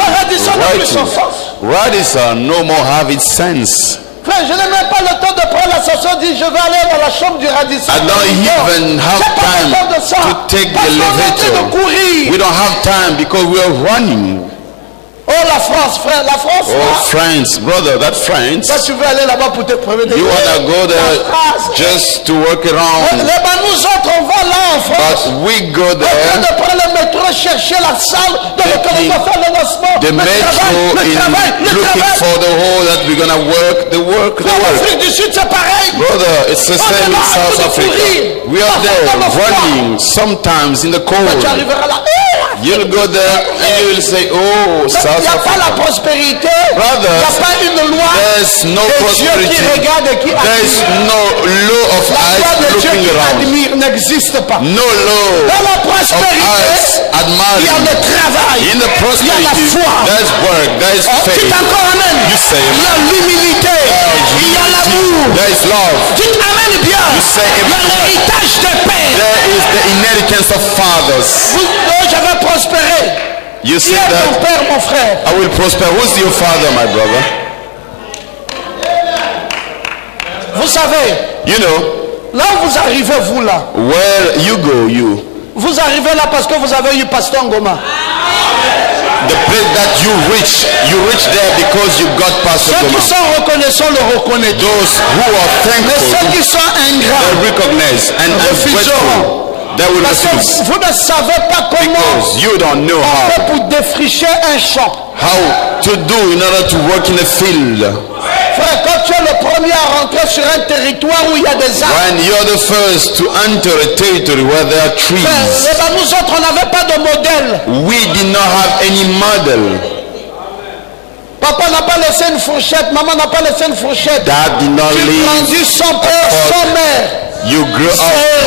Radisson no more have its sense. Frère, je n'ai même pas le temps de prendre l'ascenseur, dit je vais aller dans la chambre du Radisson. I don't even have time to take the elevator. We don't have time because we are running. Oh la France, frère, la France. Oh France, brother, that France. Toi, tu veux aller là-bas pour te promener. You wanna go there just to work around. Nous autres, on va là en France. But we go there. On va prendre le métro, chercher la salle dans laquelle on va faire le lancement. The metro in looking for the whole that we're gonna work the work. En Afrique du Sud, c'est pareil. Brother, it's the same in South Africa. We are there running sometimes in the cold. Tu arriveras là. You'll go there and you will say, oh, South Il n'y a pas la Africa. prospérité. Il n'y a pas une loi. There's no de Dieu qui prosperity. regarde et qui There's admire. no law of La loi eyes de Dieu looking qui around. admire n'existe pas. No law Dans la of prospérité, eyes il y a admiring. le travail. In the Il y a la prosperity, foi. there's work, there's Dites faith. encore amen. You say Il y a l'humilité. Il y a l'amour. there is love. Dites amen bien. You say Il y a l'héritage des pères. There is the inheritance of fathers. Je vais prospérer. You Qui say est ton that père, mon frère? I will prosper. Who's your father, my brother? Vous savez, You know, là où vous arrivez, vous là, where you go, vous arrivez là parce que vous avez eu Pasteur Ngoma. the place that you reach there because you got Pastor Ceux qui Goma. sont reconnaissants le reconnaissent. Those who are Mais ceux thankful, qui sont ingrats, they recognize and grateful. They will parce que refuse vous ne savez pas comment because you don't know on fait how pour défricher un champ. to do in order to work in a field. Frère, quand tu es le premier à rentrer sur un territoire où il y a des arbres, When you're the first to enter a territory where there are trees, nous autres, on n'avait pas de modèle. we did not have any model. Papa n'a pas laissé une fourchette, maman n'a pas laissé une fourchette. Dad did not Tu leave. grandis sans père, sans mère. You grew up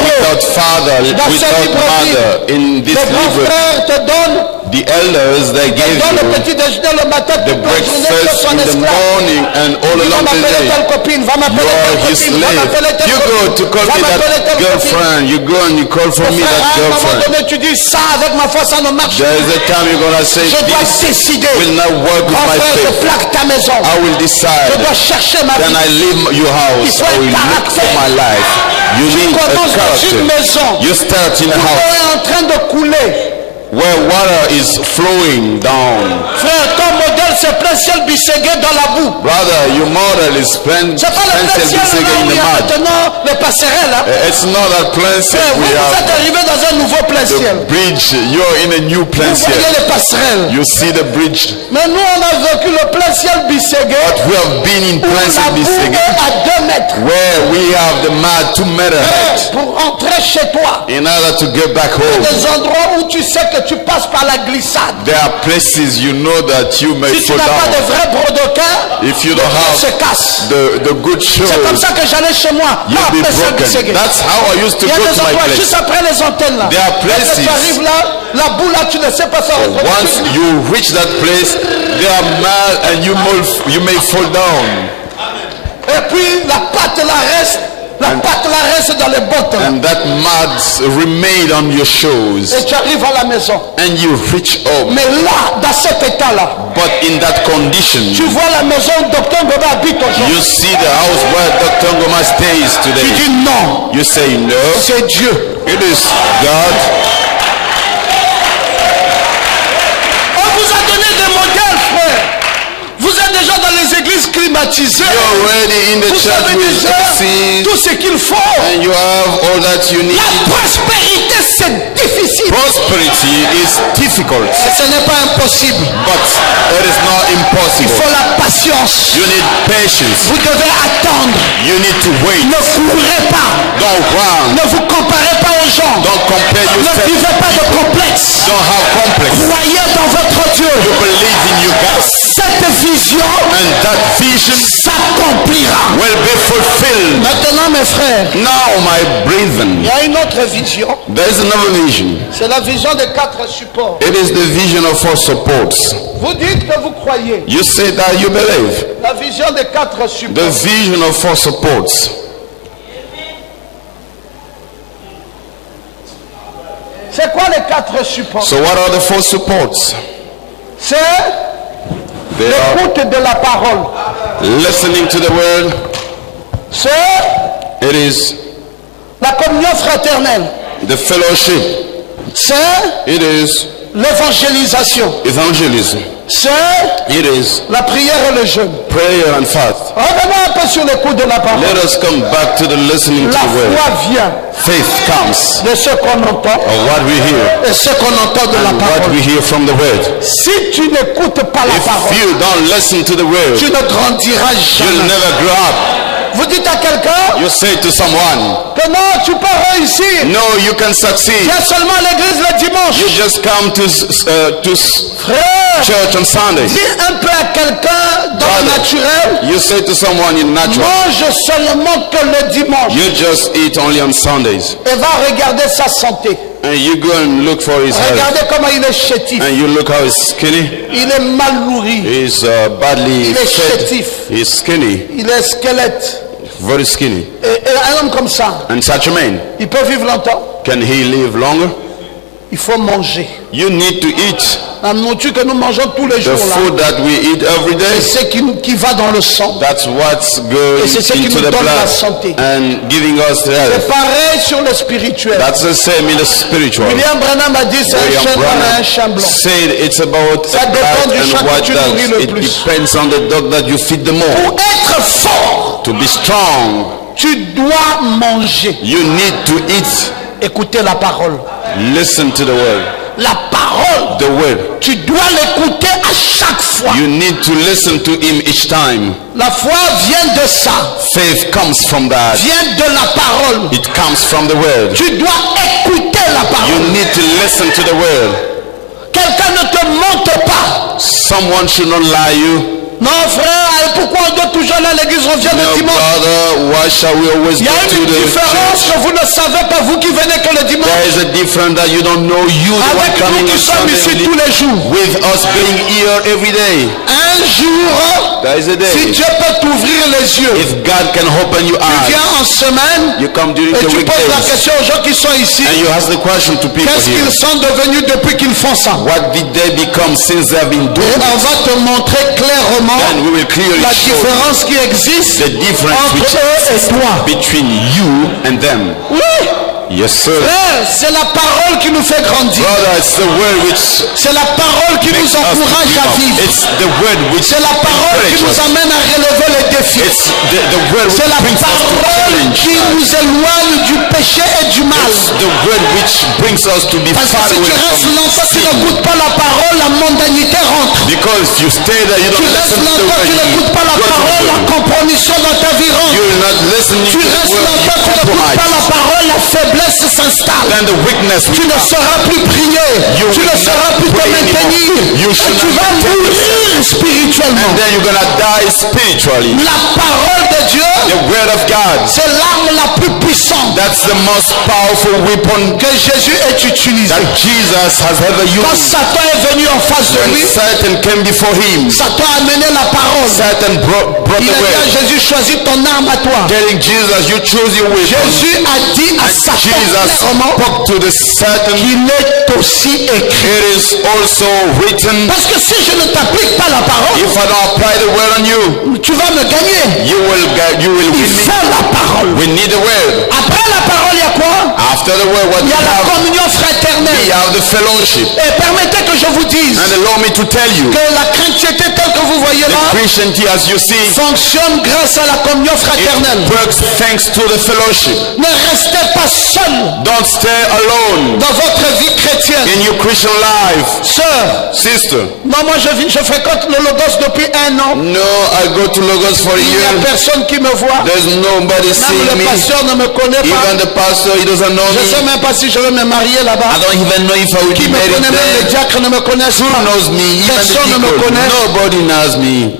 without father, without mother in this Les grands library. frères te donnent, The elders, they gave donnent le you petit déjeuner le matin the toute la journée, que breakfast son in the esclave. morning and all Va along the m'appeler day. telle copine, va You m'appeler are telle his copine, va m'appeler slave. telle You go to call va me m'appeler that telle copine. girlfriend. You go and you call for me Frère, that à un moment girlfriend. donné, tu dis ça avec ma foi, ça ne marche pas. There is a time you're going to say, Je dois this décider. will not work with Grand my frère, je faith. plaque ta maison. I will Je decide. dois chercher ma Then vie. I leave your house. I will look for my life. You need a Commence dans une character. maison. You start in a L'eau house est en train de couler. where water is flowing down. Frère, ton modèle c'est plein ciel Bisségué dans la boue. Brother, your model is C'est pas le plein ciel là in où il the y a mud. maintenant les passerelles là. It's not a plain ciel Frère, we vous have. êtes arrivé dans un nouveau plein The ciel. bridge, you're in a new plain Vous voyez ciel. les passerelles. You see the bridge. Mais nous on a vécu le plein ciel Bisségué We have been in où plain la ciel boue Bisségué, est à 2 mètres. where we have the mud 2 meter height. Pour rentrer chez toi. In order to get back home, Des endroits où tu sais que tu passes par la glissade. there are places you know that you may Si tu fall n'as pas de down. vrais brodequins, If you don't on se have casse. the good C'est comme shoes, ça que j'allais chez moi. you'll Là, be après ça, broken. Bisségué. That's how I used to Il y a go des to my endroits place. juste après les antennes là. There are Quand places. tu arrives là, la boue là, tu ne sais pas ça. Once you reach that place, there are mud and you may fall down. Et puis la pâte là reste. La pâte là reste dans les bottes. Là. And that mud remained on your shoes. Et tu arrives à la maison. And you reach home. Mais là, dans cet état là, But in that condition, tu vois la maison où Dr Ngoma habite aujourd'hui. you see the house where Dr. Ngoma stays Tu today. dis non. You say no. C'est Dieu. It is God. On vous a donné des modèles, frère. Vous êtes déjà dans les églises climatisées. You're already in the Vous church avez with déjà seeds, tout ce qu'il faut. and you have all that you need. La prospérité, c'est difficile. Prosperity is difficult, Et ce n'est pas impossible. but it is not Il impossible. faut la patience. You need patience. Vous devez attendre. You need to wait. Ne courez pas. Don't run. Ne vous comparez pas aux gens. Don't compare Ne yourself. vivez pas de complexe. Don't have complex. Croyez dans votre Dieu. You believe in your God, Cette vision and that vision s'accomplira. will be fulfilled. Maintenant, mes frères, Now, my brethren, il y a une autre vision. there is another vision. C'est la vision des 4 supports. It is the vision of our supports. Vous dites que vous croyez. You say that you believe. La vision des 4 The supports. vision of our supports. C'est quoi les 4 supports? So what are the 4 supports? C'est They are l'écoute de la parole. listening to the word. C'est It is la communion fraternelle. the fellowship. C'est It is l'évangélisation. evangelism. C'est is la prière et le jeûne. prayer and fast. Revenons un peu sur l'écoute de la parole. Let us come back to the listening to La the word. foi vient Faith comes de ce qu'on entend of what we hear et ce qu'on entend de la and what parole. we hear from the word. Si tu n'écoutes pas la If parole, you don't listen to the word, tu ne grandiras you'll jamais. never grow up. Vous dites à quelqu'un You say to someone, que non, tu peux réussir. no, you can succeed. Viens seulement à l'église le dimanche. You just come to Frère, church on Sunday. dis un peu à quelqu'un dans le naturel, You say to someone in natural, mange seulement que le dimanche. you just eat only on Sundays. Et va regarder sa santé. And you go and look for his health. Regardez comment il est chétif. And you look how he's skinny. Il est mal nourri. He's badly Il est fed. chétif. He's skinny, Il est squelette. very skinny. Et un homme comme ça, And such a man, il peut vivre longtemps. can he live longer? Il faut manger. You need to eat La nourriture que nous mangeons tous les the jours là, food that we eat every day. c'est ce qui va dans le sang. That's what's Et going c'est ce qui into nous the donne la blood santé. and giving us the C'est health. pareil sur le spirituel. That's the same in the spiritual. William Branham a dit c'est un William chien noir et un chien Branham blanc. said it's about Ça a dépend black du chat and que white tu nourris dog. le It plus. depends on the dog that you feed the more. Pour être fort, To be strong, tu dois manger. you need to eat. Écouter la parole. Listen to the word. La parole, The word. tu dois l'écouter à chaque fois. You need to listen to him each time. La foi vient de ça. Faith comes from that. Vient de la parole. It comes from the word. Tu dois écouter la You parole. need to listen to the word. Quelqu'un ne te mente pas. Someone should not lie you. Non frère, et pourquoi on doit toujours aller à l'église, on vient No, le dimanche? brother, why shall we always Il y go a to une the différence church? que vous ne savez pas, vous qui venez que le dimanche. There is a difference that you don't know, you the one Avec coming nous on qui sommes Sunday ici tous les jours. with us being here every day. Un jour, There is a si day. Dieu peut t'ouvrir les yeux, If God can open your tu eyes, viens en semaine you come during et the tu poses la weekdays question aux gens qui sont ici. and you ask the question to people Qu'est-ce here. qu'ils sont devenus depuis qu'ils font ça? What did they become since they have been Et doing on it? va te montrer clairement Then we will clearly la show différence qui existe the difference entre eux et toi. between you and them. Oui, Yes, sir. frère, c'est la parole qui nous fait grandir. Brother, it's the word which C'est la parole qui nous makes us to encourage à grow. vivre. It's the word which C'est la parole qui nous encourages us. amène à relever les défis. It's the word which C'est la brings us to parole challenge. qui nous éloigne du péché et du mal. It's the word which brings us to be Parce far que si away tu restes from longtemps, tu sin. n'écoutes pas la parole, la mondanité rentre. Because you stay there, you Tu don't restes listen to the longtemps, word. tu n'écoutes pas la You go to the parole, la word. compromission dans ta vie rentre. You're not listening Tu to the restes word, you longtemps, tu n'écoutes pas la compromise. parole, la faiblesse s'installe. Then the weakness Tu will ne come. sauras plus prier, You tu ne will sauras not plus te pray maintenir, anymore. You et should tu not vas maintain mourir spirituellement. And then you're gonna die spiritually. La parole de Dieu, The word of God, c'est l'arme la plus puissante that's the most powerful weapon que Jésus ait utilisée. that Jesus has ever Quand used. Satan est venu en face de When lui, Satan came before him, Satan a amené la parole. Satan brought Il the a dit à word, Jésus, choisis ton arme à toi. telling Jesus, you choose your weapon. Jésus a dit à And Satan Jesus clairement spoke to the Satan, qu'il est aussi écrit. it is also written, Parce que si je ne t'applique pas la parole, if I don't apply the word on you, tu vas me gagner. you will Il win me. faut la parole. We need the word. Après la parole, il y a quoi? After the word, what Il y we a la have, communion we fraternelle. have the fellowship. Et permettez que je vous dise And allow me to tell you, que la chrétienté telle que vous voyez the là Christianity as you see, fonctionne grâce à la communion fraternelle. it works thanks to the fellowship. Ne restez pas seul Don't stay alone dans votre vie chrétienne. in your Christian life. Sœur, Sister, non, moi je fréquente le Logos depuis 1 an. no, I go to Logos for a Il n'y a year. personne qui me voit. There's nobody Même seeing le me. pasteur ne me connaît pas. Even the pastor, he doesn't know Je ne sais me. même pas si je vais me marier I là-bas. don't even know if I will Qui be me married connaît, même les there. diacres ne me connaissent Who pas. knows me? Even the Personne ne me people. connaît. Nobody knows me.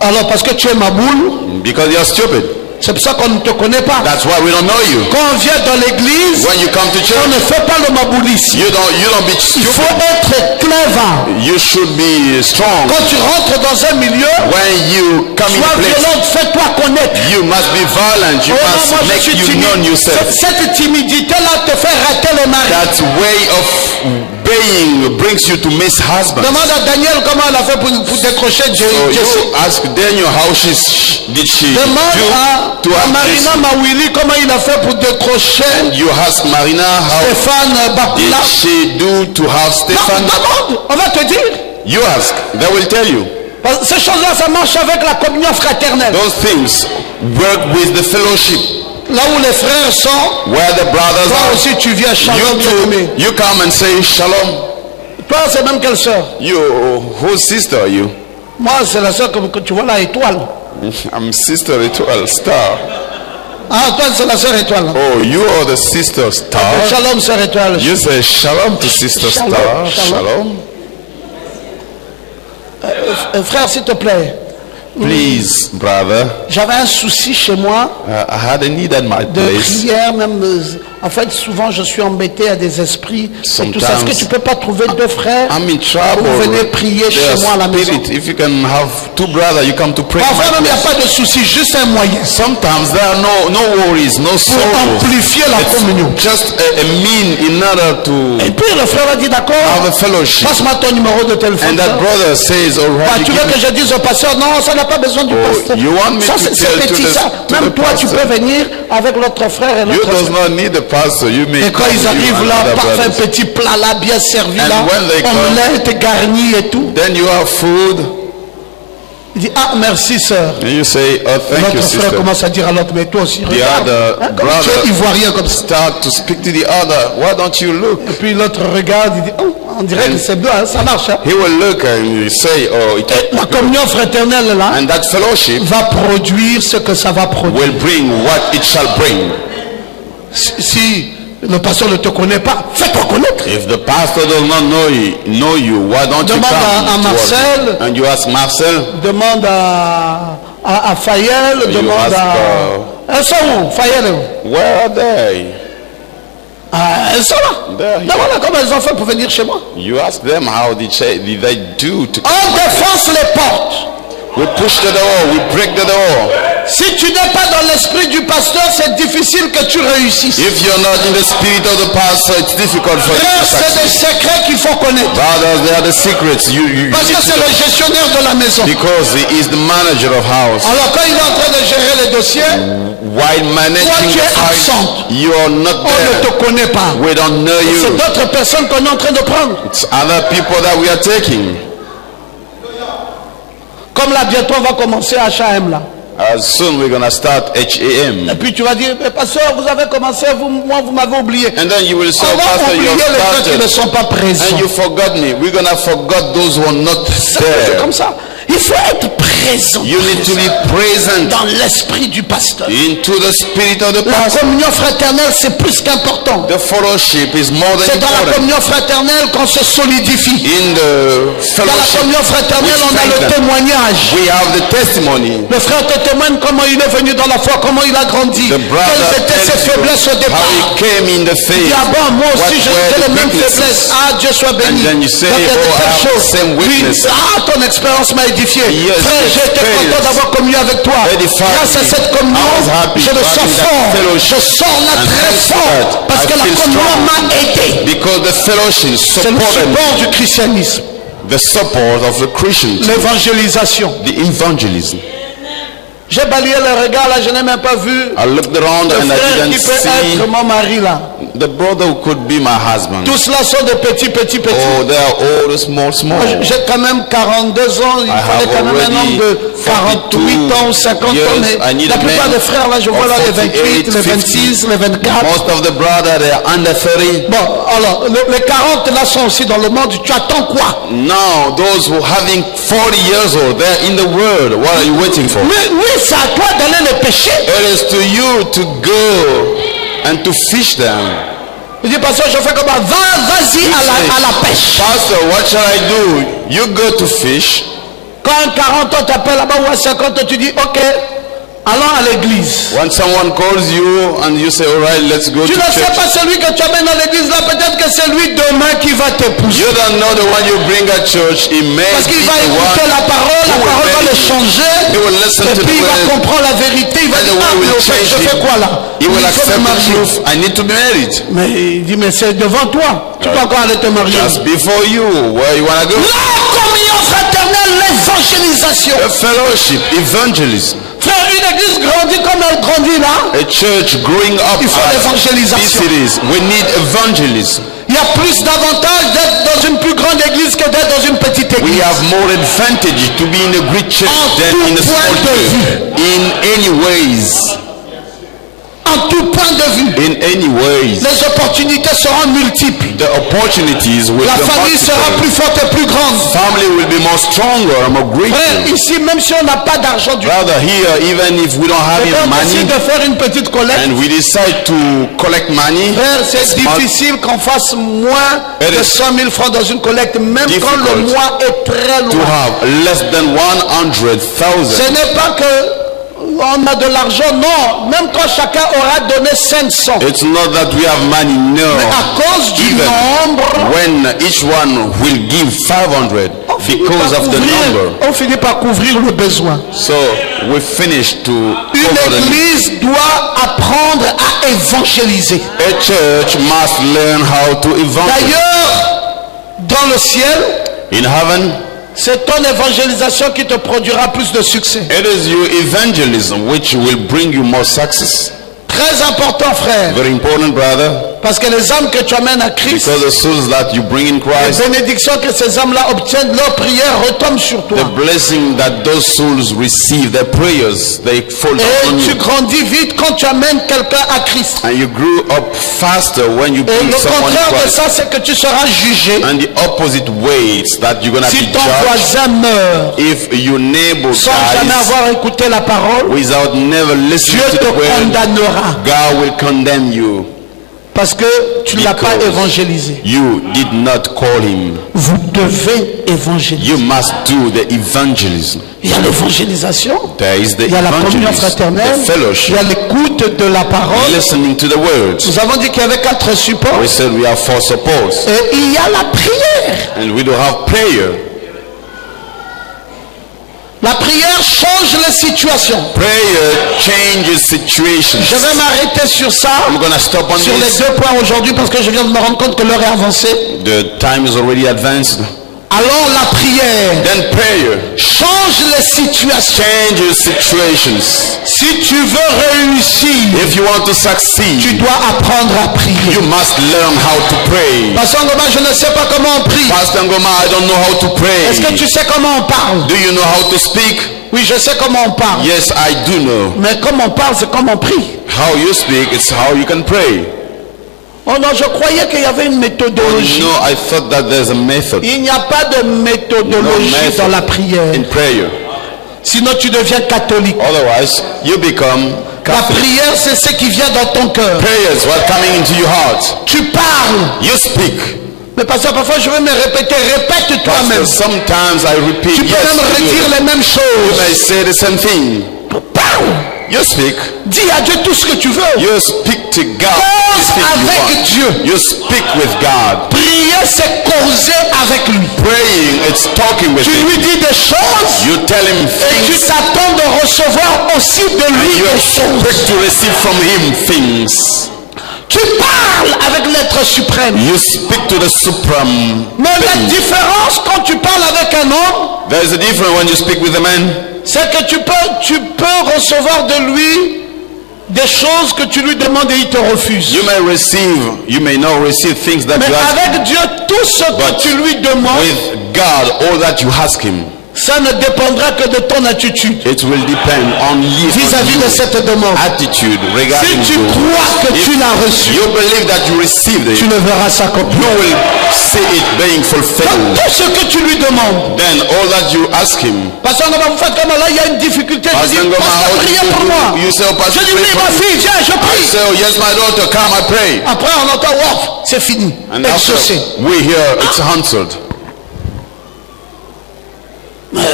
Alors parce que tu es ma boule, Because you're stupid. c'est pour ça qu'on ne te connaît pas. That's why we don't know you. Quand on vient dans l'église, When you come to on church, ne fait pas le maboulisme. you don't be Il faut stupid. être clévant. You should be strong. Quand tu rentres dans un milieu, When you come in sois a place, violente, fais-toi connaître. you must be violent. You Oh non, moi must je make suis you timide. known yourself. Cette timidité-là te fait rater le mari. That way of obeying brings you to miss husband. Demande à Daniel comment elle a fait pour décrocher So Jesse. you ask Daniel how did she Demande do to à have this. Marina Mawili comment il a fait pour décrocher You ask Marina how Stéphane did Bakula. she do to have Non, Stephen. demande, on va te dire. You ask, they will tell you. Parce que ces choses-là, ça marche avec la communion fraternelle. Those things work with the fellowship. Là où les frères sont, where the brothers toi are, aussi tu viens, shalom, you come and say shalom. Toi, c'est même quelle sœur? You, whose sister are you? Moi, c'est la sœur que tu vois là, étoile. I'm sister étoile, star. Ah, toi, c'est la sœur étoile. Oh, you are the sister star. Okay, shalom, sœur étoile. You say shalom to sister shalom, star. Shalom. Frère, s'il te plaît. Please, brother. J'avais un souci chez moi. I had a need at my de place. prière, même. En fait, souvent, je suis embêté à des esprits. Et tout ça. Est-ce que tu peux pas trouver deux frères? I'm in trouble. Vous venez prier chez moi à la maison. If you can have two brothers, you come to pray. Parfois même, il n'y a pas de souci, juste un moyen. Sometimes there are no worries, no sorrows. Pour amplifier la communion. Just a mean in order to. Et puis le frère a dit d'accord. Have a fellowship. Passe-moi ton numéro de téléphone. And that brother says, alright. Tu veux que je dise au pasteur, non, ça n'a pas besoin du pasteur. You want me ça, to c'est petit ça. Même toi, tu peux venir avec l'autre frère et l'autre frère. You does not need the pastor. You may. Et quand ils arrivent là, parfait, un petit plat là, bien servi là, omelette garnie et tout. Then you have food. Il dit, ah, merci, sœur. And you say, oh, thank you, sister. L'autre frère commence à dire à l'autre, mais toi aussi, regarde. The other brother il voit rien comme ça. Start to speak to the other. Why don't you look? Et puis l'autre regarde, il dit, oh, on dirait que c'est bien, ça marche. Hein? He will look and say, oh, it la communion fraternelle là, and that fellowship va produire ce que ça va produire. Will bring what it shall bring. Si le pasteur ne te connaît pas, fais-toi connaître. If the pastor does not know you, why don't you come? Demande à Marcel. And you ask Marcel. Demande à Fayel. Demande à. Elles sont où? Fayel. Where are they? Elles sont là. Demande comment elles ont fait pour venir chez moi. You ask them how did they do to. On défonce les portes. We push the door, we break the door. Si tu n'es pas dans l'esprit du pasteur, c'est difficile que tu réussisses. If you're not in the spirit of the pastor, it's difficult for you to succeed. C'est des secrets qu'il faut connaître. Brothers, they are the secrets. Parce que c'est le gestionnaire de la maison. Because he is the manager of house. Alors quand il est en train de gérer les dossiers, while managing toi tu es absent. You are not there. On ne te connaît pas. We don't know you. C'est d'autres personnes qu'on est en train de prendre. It's other people that we are taking. Comme là bientôt on va commencer HAM là. As soon we're gonna start HAM. Et puis tu vas dire, mais pasteur, vous avez commencé, moi vous m'avez oublié. And then you will say, on va pastor, oublier you les gens qui ne sont pas présents. And you forgot me. We're gonna forget those who are not there. C'est comme ça. Il faut être présent. You need to be present dans l'esprit du pasteur. Into the spirit of the pastor. La communion fraternelle, c'est plus qu'important. The fellowship is more than important. C'est dans la communion fraternelle qu'on se solidifie. In the fellowship, dans la communion fraternelle, on a le témoignage. We have the testimony. Le frère te témoigne comment il est venu dans la foi, comment il a grandi. Quelles étaient ses faiblesses au départ. How he came in the faith. Il dit, ah bon, moi aussi j'ai les mêmes faiblesses. Ah, Dieu soit béni. And then you say, oh, I have the same weakness. Ah, ton expérience m'a édifié. Yes, frère, j'étais content d'avoir communié avec toi. Grâce à cette communion, je le sens fort. Je sors là très fort. Parce que la communion m'a aidé. Because the fellowship c'est le support du christianisme. The support of the Christians. L'évangélisation. The evangelism. J'ai balayé le regard là, je n'ai même pas vu. I looked around and I didn't qui peut être mon mari là. The brother who could be my husband. Tous là sont des petits. Oh, they are all small. J'ai quand même 42 ans. Il fallait quand même un homme de 48 ans ou 50 ans. Mais la plupart des frères là, je vois là les 28, les 26, les 24. Most of the brothers they are under 30. Bon, alors les 40 là sont aussi dans le monde. Tu attends quoi? Now, those who having 40 years old, they're in the world. What are you waiting for? Oui, c'est à toi d'aller les pêcher. It is to you to go and to fish them. Il dit, pasteur, je fais comment? Vas-y à la pêche. Pastor, what shall I do? You go to fish. Quand 40 ans t'appelle là-bas ou à 50 ans, tu dis, ok, allons à l'église. When someone calls you and you say, all right, let's go to church. Tu ne sais pas celui que tu amènes à l'église là, peut-être que c'est lui demain qui va t'épouser. You don't know the one you bring at church. He may Parce qu'il va écouter la parole va le changer. Et puis il va comprendre la vérité. Il va dire, ah, mais au fait, je fais quoi là? He will accept the truth. I need to be married. Mais il dit, mais c'est devant toi. Tu peux encore aller te marier. Just before you. Where you want to go? La communion fraternelle, l'évangélisation. The fellowship, evangelism. Frère, une église grandit comme elle grandit là. A church growing up. Il faut l'évangélisation. We need evangelism. Il y a plus d'avantages d'être dans une plus grande église que d'être dans une petite église. We have more advantage to be in a great church than in a small church. In any ways. En tout point de vue. In any ways. Les opportunités seront multiples. The opportunities will La famille sera plus forte et plus grande. Family will be more stronger and more greater. Frère, ici, même si on n'a pas d'argent du tout. Rather here, even if we don't have any on money, décide de faire une petite collecte. And we decide to collect money. Frère, c'est difficile qu'on fasse moins de 100 000 francs dans une collecte, même quand le mois est très loin. To have less than 100,000. Ce n'est pas que on a de l'argent, non. Même quand chacun aura donné 500. It's not that we have money, no. Mais à cause du nombre, when each one will give 500 because of the number, on finit par couvrir le besoin. So we finish to. Une église doit apprendre à évangéliser. A church must learn how to evangelize. D'ailleurs, dans le ciel, in heaven, c'est ton évangélisation qui te produira plus de succès. It is your evangelism which will bring you more success. Très important, frère. Very important, brother. Parce que les âmes que tu amènes à Christ, because the souls that you bring in Christ, les bénédictions que ces âmes-là obtiennent, leurs prières retombent sur toi. The blessing that those souls receive, their prayers, they fall down on you. Et tu grandis vite quand tu amènes quelqu'un à Christ. And you grew up faster when you bring someone to Christ. Le contraire de ça, c'est que tu seras jugé. And the opposite way is that you're gonna be judged. Si ton voisin meurt, if your neighbor sans dies, jamais avoir écouté la parole, without never listening Dieu to the word, condamnera. God will condemn you. Parce que tu ne l'as pas évangélisé. You did not call him. Vous devez évangéliser. You must do the evangelism. Il y a l'évangélisation. There is the il y a la communion fraternelle. The fellowship. Il y a l'écoute de la parole. Listening to the words. Nous avons dit qu'il y avait 4 supports. We said we have 4 supports. Et il y a la prière. And we do have prayer. La prière change les situations. Prayer changes situations. Je vais m'arrêter sur ça. I'm gonna stop on sur this. Les 2 points aujourd'hui parce que je viens de me rendre compte que l'heure est avancée. The time is already advanced. Alors la prière Then prayer change les situations. Changes situations. Si tu veux réussir, if you want to succeed, tu dois apprendre à prier. You must learn how to pray. Pasteur Ngoma, je ne sais pas comment on prie. Pastor Ngoma, I don't know how to pray. Est-ce que tu sais comment on parle? Do you know how to speak? Oui, je sais comment on parle. Yes, I do know. Mais comme on parle, c'est comme on prie. How you speak, it's how you can pray. Oh non, je croyais qu'il y avait une méthodologie. No, I thought that there's a method. Il n'y a pas de méthodologie dans la prière. In prayer. Sinon tu deviens catholique. Otherwise, you become Catholic. La prière, c'est ce qui vient dans ton cœur. Prayer is what coming into your heart. Tu parles. You speak. Mais parce que parfois je vais me répéter. Répète toi-même. Sometimes I repeat. Tu peux même redire les mêmes choses. You may say the same thing. Parle. You speak. Dis à Dieu tout ce que tu veux. You speak to God. Cause avec Dieu. You speak with God. Prier, c'est causer avec lui. Praying, it's talking with him. Tu lui dis des choses. You tell him things. Et tu t'attends de recevoir aussi de lui des choses. You expect to receive from him things. Tu parles avec l'être suprême. You speak to the supreme. Mais la différence quand tu parles avec un homme. There is a difference when you speak with a man. C'est que tu peux recevoir de lui des choses que tu lui demandes et il te refuse. You may not receive things that mais you ask. Avec Dieu, tout ce que tu lui demandes. With God, all that you ask him. Ça ne dépendra que de ton attitude. It will depend on you. Vis-à-vis de cette demande. Attitude regarding si tu crois que tu l'as reçu, you believe that you received it, tu le verras s'accomplir. You will see it being fulfilled. Tout ce que tu lui demandes. Then all that you ask him. Pasteur Ngoma, vous faites comment là? Il y a une difficulté. Je dis, Pasteur, priez pour moi. Je dis, oui, ma fille, viens, je prie. I say, oh, yes, my daughter, come, I pray. Après, on entend, wow, c'est fini. And after we hear it's answered.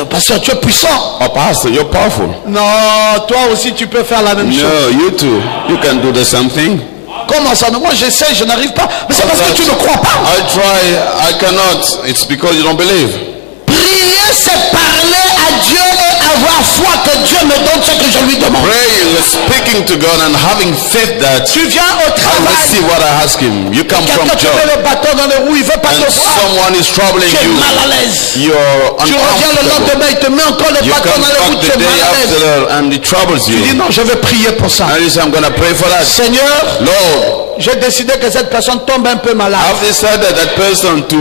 Pasteur, tu es puissant. Oh, pastor, you're powerful. Non, toi aussi tu peux faire la même chose. No, you too. You can do the same thing. Comment ça? Moi j'essaie, je n'arrive pas. Mais c'est parce que tu ne crois pas. I try, I cannot. It's because you don't believe. Prier, c'est parler à Dieu et avoir foi que Dieu me donne ce que je lui demande. Praying, speaking to God and having faith that Tu viens au I will travail. receive what I ask him. You come from Quelqu'un te met job le bâton dans les roues, il veut pas and te voir. someone is troubling Tu es you. mal à l'aise. You're Tu reviens le uncomfortable. lendemain, il te met encore le You bâton come dans les roues, back tu the es mal day à l'aise. after and it troubles Tu dis you. non, je vais prier pour ça. And you say, I'm going to pray for that. Seigneur, Lord, j'ai décidé que cette personne tombe un peu malade. I've decided that person to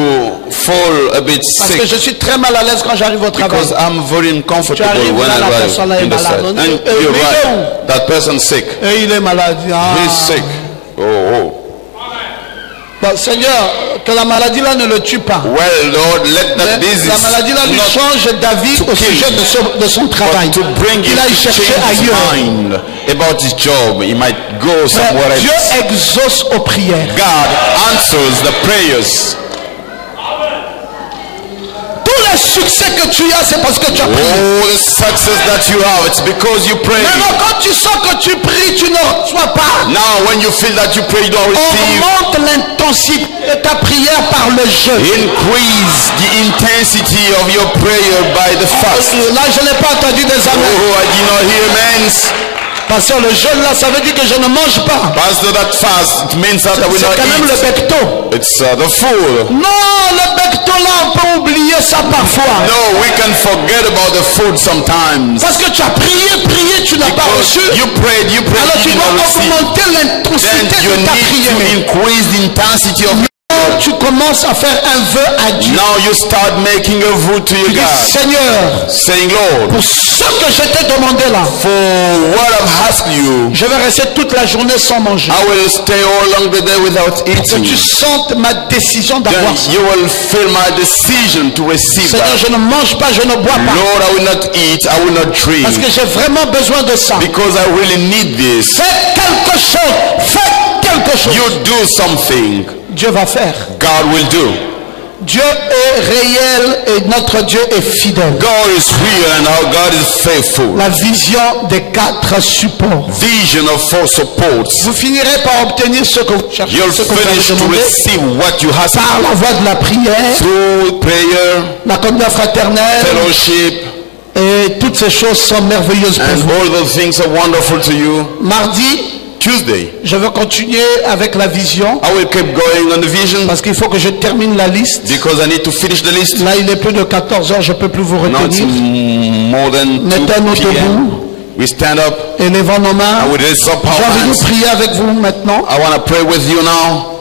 fall a bit Parce que sick je suis très mal à l'aise quand j'arrive au travail. because I'm very uncomfortable Tu arrives when là, I la arrive personne là est in the malade. site. On dit, And you're right. That person's sick. Et il est malade. Ah. He's sick. Oh. Bon, Seigneur, que la maladie là ne le tue pas. Well, Lord, let that disease La maladie là lui not change d'avis au sujet de son travail. to bring him Il aille to chercher change his ailleurs. mind about his job. He might go somewhere Dieu else. exauce aux prières. God answers the prayers. Tous les succès que tu as, c'est parce que tu as prié. All the success that you have, it's because you pray. Maintenant, quand tu sens que tu pries, tu ne reçois pas. Now, when you feel that you pray, you don't receive. Augmente l'intensité de ta prière par le jeûne. Increase the intensity of your prayer by the fast. Là, je n'ai pas entendu des amens. Oh, I did not hear amens. Parce que le jeûne là, ça veut dire que je ne mange pas. Pastor, that fast, it means that I will C'est not quand même le eat. becto. It's the food. Non, le becto là, on peut oublier ça parfois. No, we can forget about the food sometimes. Parce que tu as prié, tu n'as pas reçu. You prayed, Alors tu you did dois not receive. augmenter l'intensité Then you de ta need to prière. increase the intensity of Tu commences à faire un vœu à Dieu. Now you start making a vow to your Tu dis, God, Seigneur, saying, Lord, pour ce que je t'ai demandé là, for what I've asked you, je vais rester toute la journée sans manger. I will stay all along the day without Que eating. tu sentes ma décision Then d'avoir ça. you will feel my decision to receive Seigneur, that. je ne mange pas, je ne bois pas. Lord, I will not eat, I will not drink, Parce que j'ai vraiment besoin de ça. because I really need this. Fais quelque chose. Fais quelque chose. You do something, Dieu va faire. God will do. Dieu est réel et notre Dieu est fidèle. God is real and our God is faithful. La vision des 4 supports. Vision of 4 supports. Vous finirez par obtenir ce que vous cherchez, You'll ce que vous avez finish to demandé receive what you ask par la voie de la prière, through prayer, la communion fraternelle, fellowship, et toutes ces choses sont merveilleuses pour and vous. all those things are wonderful to you. Mardi, Tuesday, je vais continuer avec la vision I will keep going on the vision parce qu'il faut que je termine la liste. because I need to finish the list. Là, il est plus de 14 heures, je ne peux plus vous Now it's retenir. more than 2 Mettons-nous p.m. debout, We stand up. élevons nos mains. I will raise up J'ai our envie de hands. prier avec vous maintenant. I want to pray with you now.